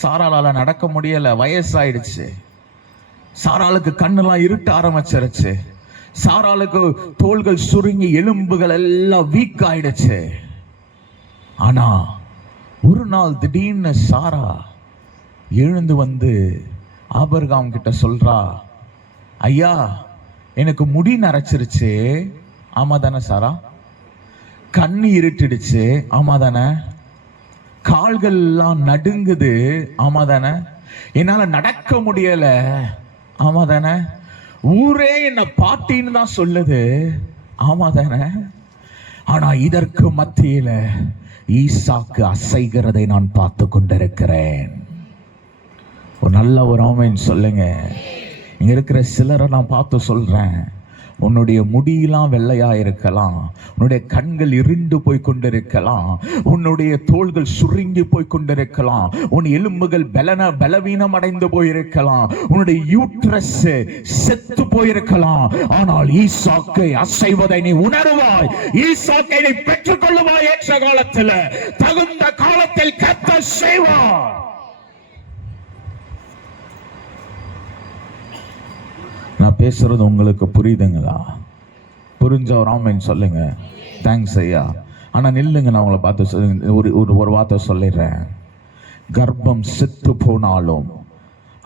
சாராளால நடக்க முடியல, வயசாயிடுச்சு. சாராளுக்கு கண்ணெல்லாம் இருட்ட ஆரம்பிச்சிருச்சு. சாராளுக்கு தோள்கள் சுருங்கி எலும்புகள் எல்லாம் வீக் ஆயிடுச்சு. ஆனா ஒரு நாள் திடீர்னு சாரா எழுந்து வந்து ஆபிரகாம் கிட்ட சொல்றா, ஐயா எனக்கு முடி நரைச்சிருச்சு. ஆமா தானே சாரா? கண்ணு இருட்டிடுச்சு. ஆமா தானே? கால்கள் எல்லாம் நடுங்குது. ஆமா தானே? என்னால நடக்க முடியல. ஆமா தானே? ஊரே என்ன பாட்டின்னு தான் சொல்லுது. ஆமா தானே? ஆனா இதற்கு மத்தியில ஈசாக்கு அசைகிறதை நான் பார்த்து கொண்டிருக்கிறேன். ஒரு நல்ல ஒரு ஆமென் சொல்லுங்க. இங்க இருக்கிற சிலரை நான் பார்த்து சொல்றேன், உன்னுடைய முடியெல்லாம் வெள்ளையா இருக்கலாம், உன்னுடைய கண்கள் இருண்டு போய் கொண்டிருக்கலாம், உன்னுடைய தோள்கள் சுருங்கி போய் கொண்டிருக்கலாம், உன் எலும்புகள் பலவீனம் அடைந்து போயிருக்கலாம், உன்னுடைய யூட்ரஸ் செத்து போயிருக்கலாம். ஆனால் ஈசாக்கை அசைவதை நீ உணர்வாய். ஈசாக்கை நீ பெற்றுக் கொள்ளுவாய். ஏற்ற காலத்தில், தகுந்த காலத்தில் கர்த்தர் செய்வார். நான் பேசுறது உங்களுக்கு புரியுதுங்களா? புரிஞ்ச ஒரு ஆமென் சொல்லுங்க. தேங்க்ஸ் ஐயா. ஆனா நில்லுங்க, நான் உங்களை பார்த்து ஒரு வார்த்தை சொல்லிடுறேன். கர்ப்பம் செத்து போனாலும்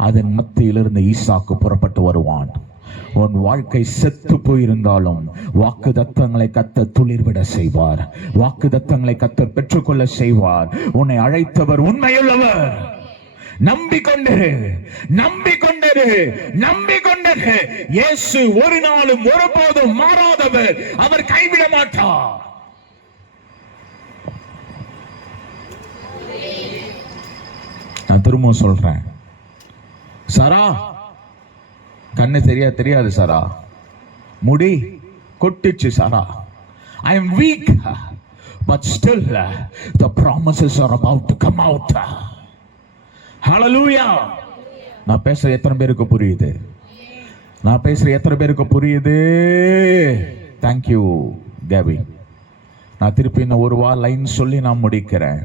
அதன் மத்தியிலிருந்து ஈசாக்கு புறப்பட்டு வருவான். உன் வாழ்க்கை செத்து போயிருந்தாலும் வாக்கு தத்தங்களை கத்த துளிர்விட செய்வார். வாக்கு தத்தங்களை கத்த பெற்றுக்கொள்ள செய்வார். உன்னை அழைத்தவர் உண்மையுள்ளவர். நம்பிக்கொண்டிரு, நம்பிக்கொண்டிரு, நம்பிக்கொண்டிரு. இயேசு ஒரு நாளும் ஒருபோதும் மாறாதவர். அவர் கைவிட மாட்டார். நான் திரும்ப சொல்றேன். சாரா கண்ணு தெரியாது சாரா, முடி கொட்டிச்சு சாரா. I am weak, but still the promises are about to come out. ஹalleluya. நான் பேசுற எத்தனை பேருக்கு புரியுது? நான் பேசுற எத்தனை பேருக்கு புரியுது? Thank you கேபி. நான் திருப்பி இந்த ஒரு லைன் சொல்லி நான் முடிக்கிறேன்.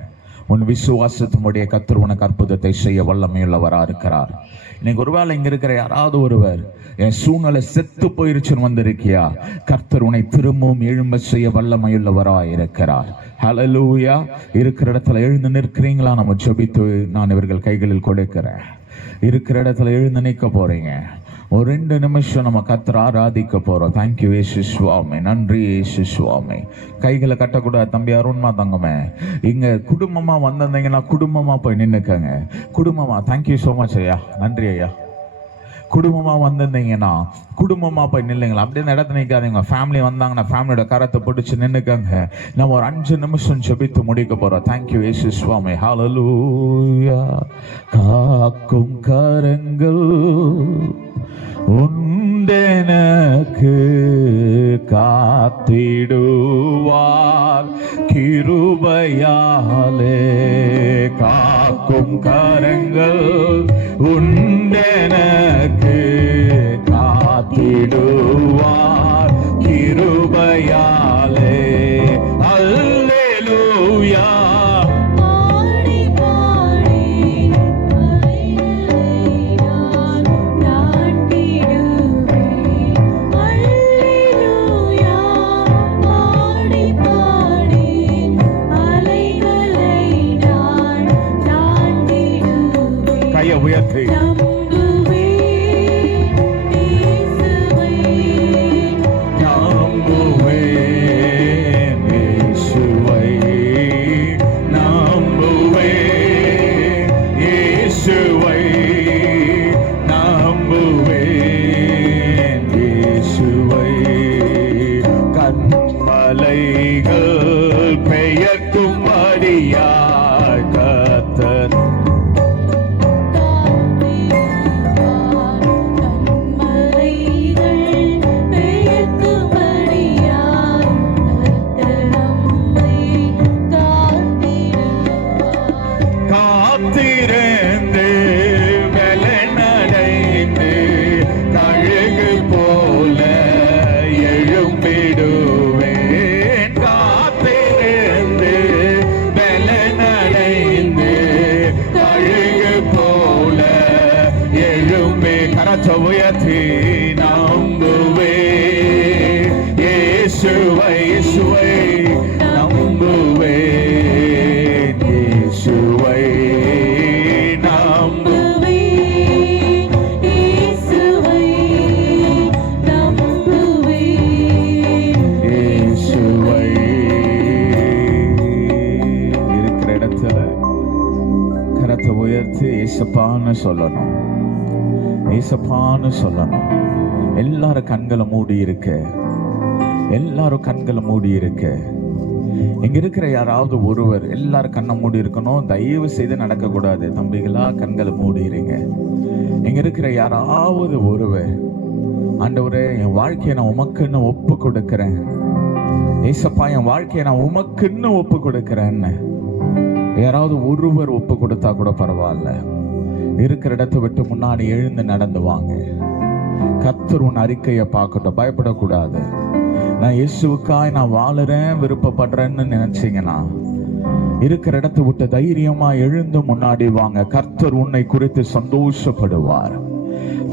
உன் விசுவாசத்தினுடைய கர்த்தர் உனக்கு அற்புதத்தை செய்ய வல்லமையுள்ளவரா இருக்கிறார். இன்னைக்கு ஒருவேளை இங்க இருக்கிற யாராவது ஒருவர் என் சூழ்நிலை செத்து போயிருச்சுன்னு வந்திருக்கியா, கர்த்தர் உன்னை திரும்பவும் எழும்ப செய்ய வல்லமையுள்ளவரா இருக்கிறார். ஹalleluya. இருக்கிற இடத்துல எழுந்து நிற்கிறீங்களா? நம்ம ஜெபித்து நான் இவர்கள் கைகளில் கொடுக்கிறேன். இருக்கிற இடத்துல எழுந்து நிற்க போறீங்க. ஒரு 2 நிமிஷம் நம்ம கர்த்தரை ஆராதிக்க போறோம். தேங்க்யூ இயேசு சுவாமி. நன்றி இயேசு சுவாமி. கைகளை கட்டக்கூடாது தம்பி அருண்மா தங்கமே. இங்க குடும்பமா வந்திருந்தீங்கன்னா குடும்பமா போய் நின்னுக்கங்க. குடும்பமா. தேங்க்யூ சோ மச் ஐயா. நன்றி ஐயா. குடும்பமா வந்திருந்தீங்கன்னா குடும்பமா போய் நில்லுங்களா. அப்படியே இந்த இடத்துல நிற்காதீங்க. ஃபேமிலி வந்தாங்கன்னா ஃபேமிலியோட கரத்தை பிடிச்சு நின்னுக்கங்க. நம்ம ஒரு 5 நிமிஷம் ஜெபித்து முடிக்க போறோம். தேங்க்யூ இயேசு சுவாமி. ஹalleluya. காக்கும் கரங்கள் உண்டெனக்கு காத்திடுவார் கிருபையாலே. காக்கும் கரங்கள் உண்டெனக்கு காத்திடுவார் கிருபையாலே. அல்லேலூயா. உயர்த்தி கண்மலைகள் பெயர்க்கும்படியாய் கர்த்தர் உயர்த்தி ஏசப்பான்னு சொல்லணும், ஏசப்பான்னு சொல்லணும். எல்லாரும் கண்களை மூடி இருக்கு, எல்லாரும் கண்களை மூடி இருக்கு. இங்க இருக்கிற யாராவது ஒருவர் எல்லாரும் கண்ணை மூடி இருக்கணும். தயவு செய்து நடக்க கூடாது. தம்பிகளா கண்களை மூடிடுங்க. இங்க இருக்கிற யாராவது ஒருவர், ஆண்டவரே என் வாழ்க்கையை நான் உமக்குன்னு ஒப்பு கொடுக்கிறேன், ஏசப்பா என் வாழ்க்கையை நான் உமக்குன்னு ஒப்பு கொடுக்கிறேன்னு யாராவது ஒருவர் ஒப்பு கொடுத்தா கூட பரவாயில்ல. இருக்கிற இடத்தை விட்டு முன்னாடி எழுந்து நடந்து வாங்க. கர்த்தர் உன் அறிக்கையை பார்க்கட்டும். பயப்படக்கூடாது. நான் இயேசுவுக்காய் நான் வாழறேன் விருப்பப்படுறேன்னு நினைச்சீங்கன்னா இருக்கிற இடத்தை விட்டு தைரியமா எழுந்து முன்னாடி வாங்க. கர்த்தர் உன்னை குறித்து சந்தோஷப்படுவார்.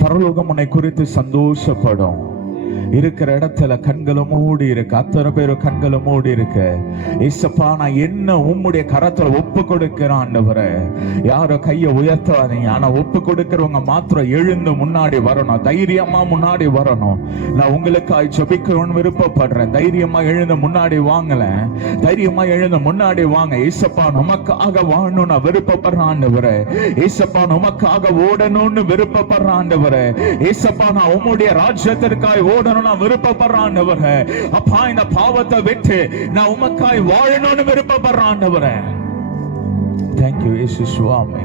பரலோகம் உன்னை குறித்து சந்தோஷப்படும். இருக்கிற இடத்துல கண்களை மூடி இருக்கு. அத்தனை பேரும் கண்களை மூடி இருக்கு. ஏசப்பா நான் என்ன உம்முடைய கரத்துல ஒப்பு கொடுக்கிறேன் ஆண்டவரே. யாரோ கையை உயர்த்தாதீங்க. ஆனா ஒப்பு கொடுக்கிறவங்க மாத்திரம் எழுந்து முன்னாடி வரணும். தைரியமா முன்னாடி வரணும். நான் உங்களுக்காய் ஜெபிக்கணும்னு விருப்பப்படுறேன். தைரியமா எழுந்து முன்னாடி வாங்கல. தைரியமா எழுந்து முன்னாடி வாங்க. ஏசப்பா நமக்காக வாழணும் நான் விருப்பப்படுறேன் ஆண்டவரே. ஏசப்பா நமக்காக ஓடணும்னு விருப்பப்படுறேன் ஆண்டவரே. ஏசப்பா நான் உம்முடைய ராஜ்யத்திற்காய் ஓடணும் நான் விருப்பப்படுறேன் ஆண்டவரே. அப்பா இந்த பாவத்தை விட்டு நான் உமக்காய் வாழணும்னு விருப்பப்படுறேன் ஆண்டவரே. Thank you இயேசு சுவாமி.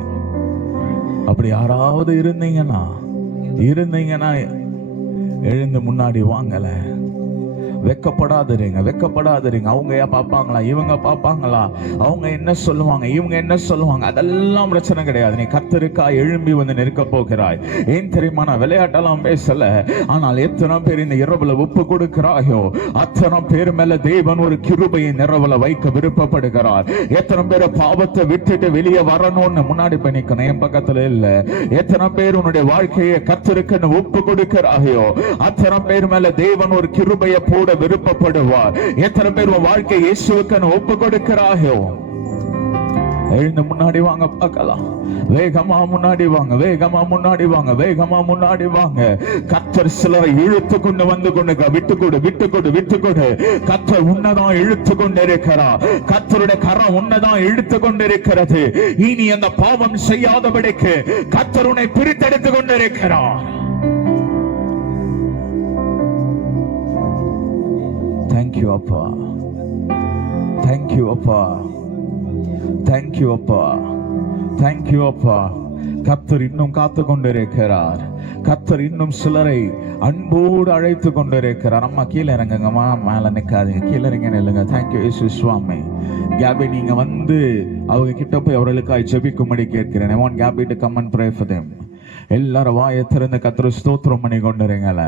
அப்படி யாராவது இருந்தீங்கன்னா எழுந்து முன்னாடி வாங்கல. வெக்கப்படாதீங்க, வெக்கப்படாதீங்க. அவங்க ஏன் பார்ப்பாங்களா, இவங்க பார்ப்பாங்களா, அவங்க என்ன சொல்லுவாங்க, இவங்க என்ன சொல்லுவாங்க, அதெல்லாம் பிரச்சனை கிடையாது. நீ கர்த்தருக்கா எழும்பி வந்து நிற்க போகிறாய். ஏன் தெரியுமா, நான் விளையாட்டெல்லாம் பேசல. ஆனால் எத்தனை பேர் இந்த இரவுல ஒப்பு கொடுக்கிறாயோ அத்தனை பேர் மேல தேவன் ஒரு கிருபையை நிறவுல வைக்க விருப்பப்படுகிறார். எத்தனை பேர் பாவத்தை விட்டுட்டு வெளியே வரணும்னு முன்னாடி போய் நிக்கணும். என் பக்கத்துல இல்ல. எத்தனை பேர் உன்னுடைய வாழ்க்கையை கர்த்தருக்கு ஒப்பு கொடுக்கிறாயோ அத்தனை பேர் மேல தேவன் ஒரு கிருபையை போட விருப்பப்படுவார். எத்தனை பேர் வாழ்க்கை இயேசுவுக்கு ஒப்பு கொடுக்கிறாயோ எழுந்து முன்னாடி வாங்க பார்க்கலாம். வேகமா முன்னாடி வாங்க, வேகமா முன்னாடி வாங்க, வேகமா முன்னாடி வாங்க. கர்த்தர் சிலரை இழுத்து கொண்டு வந்து கொண்டு விட்டுக்கொடு. கர்த்தர் உன்னதான் இழுத்து கொண்டு இருக்கிறார். கர்த்தருடைய கரம் உன்னதான் இழுத்து கொண்டு இருக்கிறது. இனி அந்த பாவம் செய்யாதபடிக்கு கர்த்தர் உன்னை பிரித்தெடுத்து கொண்டு இருக்கிறார். Thank you அப்பா, thank you அப்பா, thank you அப்பா, thank you அப்பா. கர்த்தர் இன்னும் காத்து கொண்டிருக்கிறார். கர்த்தர் இன்னும் சிலரை அன்போடு அழைத்து கொண்டிருக்கிறார். அம்மா கீழே இறங்குங்கம்மா, மேல நிக்காதீங்க, கீழே இறங்க நில்லுங்க. தேங்க்யூ இயேசு சுவாமி. கேபி நீங்க வந்து அவங்க கிட்ட போய் அவர்களுக்காய் ஜெபிக்கும்படி கேட்கிறேன். I want Gabby to come and pray for them. எல்லாரும் வாயை திறந்து கர்த்தரை ஸ்தோத்திரம் பண்ணி கொண்டிருங்கள.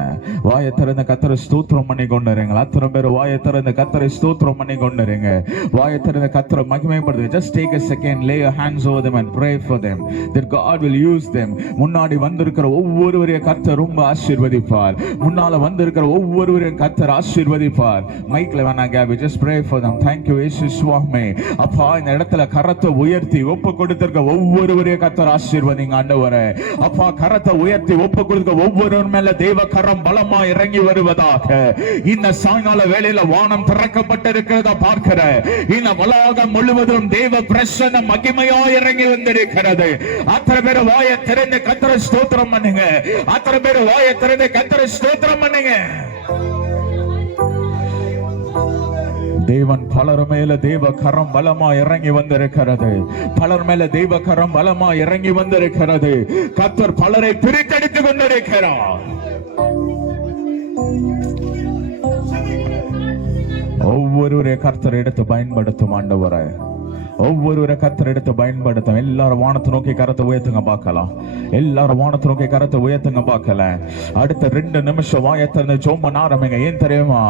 வாயை திறந்து கர்த்தரை ஸ்தோத்திரம் பண்ணி கொண்டிருங்க. அத்தனை பேர் வாயை திறந்து கர்த்தரை ஸ்தோத்திரம் பண்ணி கொண்டிருங்க. வாயை திறந்து கர்த்தரை மகிமைப்படுத்துங்க. Just take a second, lay your hands over them and pray for them that God will use them. முன்னாடி வந்திருக்கிற ஒவ்வொருவரையும் கர்த்தர் ரொம்ப ஆசீர்வதிப்பார். முன்னால வந்திருக்கிற ஒவ்வொருவரையும் கர்த்தர் ஆசீர்வதிப்பார். மைக்ல வேணா KP, just pray for them. Thank you இயேசு சுவாமி. அப்பா இந்த இடத்துல கரத்தை உயர்த்தி ஒப்பு கொடுத்திருக்க ஒவ்வொருவரையும் கர்த்தர் ஆசீர்வதிங்க ஆண்டவரே. அப்பா கரத்தை உயர்த்தி ஒப்பு கொடுக்க ஒவ்வொருவர் மேல தேவ கரம் பலமா இறங்கி வருவதாக. இந்த சாயங்கால வேளையில வானம் திறக்கப்பட்டிருக்கிறத பார்க்கிற இந்த வளாகம் முழுவதும் தேவ பிரசன்னம் மகிமையா இறங்கி வந்திருக்கிறது. அத்தனை பேர் வாயை திறந்து கர்த்தரை ஸ்தோத்திரம் பண்ணுங்க. அத்தனை பேர் வாயை திறந்து கர்த்தரை ஸ்தோத்திரம் பண்ணுங்க. தேவன் பலர் மேல தேவ கரம் பலமா இறங்கி வந்திருக்கிறது. பலர் மேல தேவ கரம் பலமா இறங்கி வந்திருக்கிறது. கர்த்தர் பலரை பிரித்தெடுத்துக் கொண்டிருக்கிறார். ஒவ்வொருவரை கர்த்தர் எடுத்து பயன்படுத்தும் ஆண்டவரே. ஒவ்வொருவரை கர்த்தர் எடுத்து பயன்படுத்தும். எல்லாரும் வானத்தை நோக்கி கரத்தை உயர்த்துங்க பார்க்கலாம். எல்லாரும் வானத்தை நோக்கி கரத்தை உயர்த்துங்க பார்க்கல. அடுத்த 2 நிமிஷம் வாயத்திறந்து ஜெபம் பண்ண ஆரம்பிங்க. ஏன் தெரியுமா,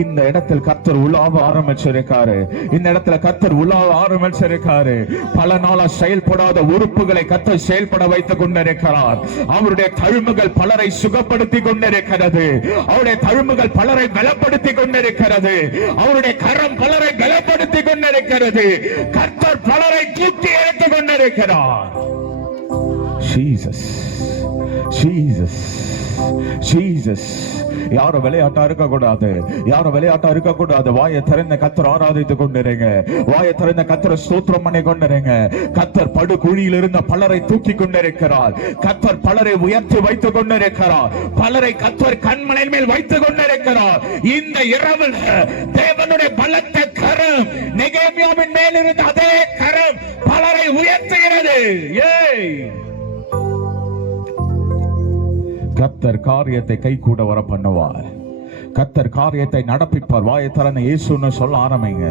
இந்த இடத்தில் கர்த்தர் உலாவ ஆரம்பிச்சிருக்காரு. இந்த இடத்துல கர்த்தர் உலாவ ஆரம்பிச்சிருக்காரு. பல நாளா செயல்படாத உறுப்புகளை கர்த்தர் செயல்பட வைத்துக் கொண்டிருக்கிறார். அவருடைய தழும்புகள் பலரை சுகப்படுத்தி கொண்டிருக்கிறது. அவருடைய தழும்புகள் பலரை பலப்படுத்தி கொண்டிருக்கிறது. அவருடைய கரம் பலரை பலப்படுத்தி கொண்டிருக்கிறது. கர்த்தர் பலரை தூக்கி எடுத்துக் கொண்டிருக்கிறார். Jesus, Jesus, Jesus. யாரும் விளையாட்டா இருக்கக்கூடாது, யாரும் விளையாட்டா இருக்கக்கூடாது. வாயை திறந்த கத்தர் ஆராதித்துக் கொண்டிருங்க, வாயை திறந்த கத்தர் ஸ்தோத்திரம் பண்ணி கொண்டிருங்க. கத்தர் படுகுழியில் இருந்த பலரை தூக்கி கொண்டிருக்கிறார், கத்தர் பலரை உயர்த்தி வைத்துக் கொண்டிருக்கிறார், பலரை கத்தர் கண்மலை மேல் வைத்துக் கொண்டிருக்கிறார். இந்த இரவில் தேவனுடைய பலத்த கரம் நெகேமியாவின் மேல் இருந்த அதே கரம் பலரை உயர்த்துகிறது. கத்தர் காரியத்தை கை கூட வர பண்ணுவார், கத்தர் காரியத்தை நடப்பிப்பார். வாயை திறந்து இயேசுன்னு சொல்ல ஆரம்பிங்க,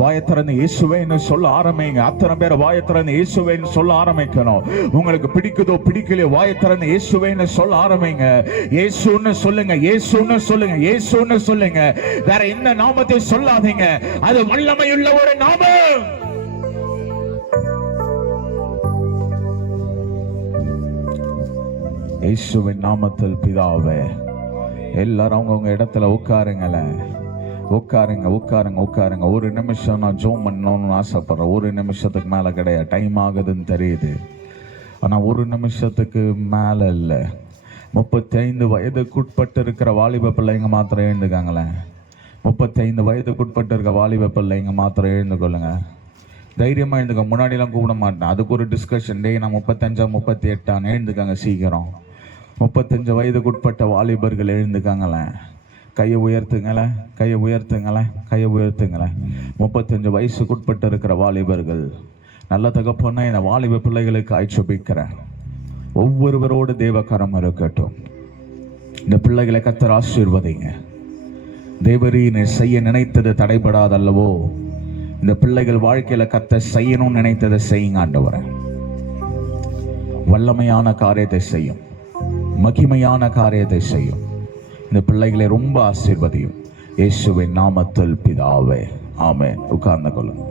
வாயை திறந்து இயேசுவேன்னு சொல்ல ஆரம்பிங்க. அத்தனை பேர் வாயை திறந்து இயேசுவேன்னு சொல்ல ஆரம்பிக்கணும். உங்களுக்கு பிடிக்குதோ பிடிக்கலையோ வாயை திறந்து இயேசுவேன்னு சொல்ல ஆரம்பிங்க. இயேசுன்னு சொல்லுங்க, இயேசுன்னு சொல்லுங்க, இயேசுன்னு சொல்லுங்க. வேற எந்த நாமத்தை சொல்லாதீங்க, அது வல்லமையுள்ள ஒரு நாமம். இயேசுவின் நாமத்தில் பிதாவே. எல்லாரும் அவங்கவுங்க இடத்துல உட்காருங்களேன், உட்காருங்க உட்காருங்க உட்காருங்க. ஒரு நிமிஷம் நான் ஜோம் பண்ணணும்னு ஆசைப்படுறேன். ஒரு நிமிஷத்துக்கு மேலே கிடையாது, டைம் ஆகுதுன்னு தெரியுது, ஆனால் ஒரு நிமிஷத்துக்கு மேலே இல்லை. 35 வயதுக்குட்பட்டு இருக்கிற வாலிப பிள்ளைங்க மாத்திரம் எழுந்துக்காங்களேன். 35 வயதுக்குட்பட்டு இருக்க வாலிப பிள்ளைங்க மாத்திரம் எழுந்து கொள்ளுங்க. தைரியமாக எழுந்துக்க. முன்னாடிலாம் கூப்பிட மாட்டேன், அதுக்கு ஒரு டிஸ்கஷன். டே நான் 35 38 எழுந்துக்காங்க சீக்கிரம். 35 வயதுக்குட்பட்ட வாலிபர்கள் எழுந்துக்காங்களேன். கையை உயர்த்துங்களேன், கையை உயர்த்துங்களேன், கையை உயர்த்துங்களேன். 35 வயசுக்குட்பட்டு இருக்கிற வாலிபர்கள், நல்ல தகப்பன்னா இந்த வாலிப பிள்ளைகளுக்கு ஆட்சேபிக்கிறேன். ஒவ்வொருவரோடு தேவகரம் இருக்கட்டும். இந்த பிள்ளைகளை கத்தர் ஆசீர்வதிங்க. தேவரீனை செய்ய நினைத்தது தடைபடாதல்லவோ. இந்த பிள்ளைகள் வாழ்க்கையில கத்தர் செய்யணும்னு நினைத்ததை செய்யுங்க ஆண்டவரே. வல்லமையான காரியத்தை செய்யும், மகிமையான காரியத்தை செய்யும். இந்த பிள்ளைகளை ரொம்ப ஆசீர்வதியும். இயேசுவின் நாமத்தில் பிதாவே, ஆமென். உட்கார்ந்து கொள்ளுங்க.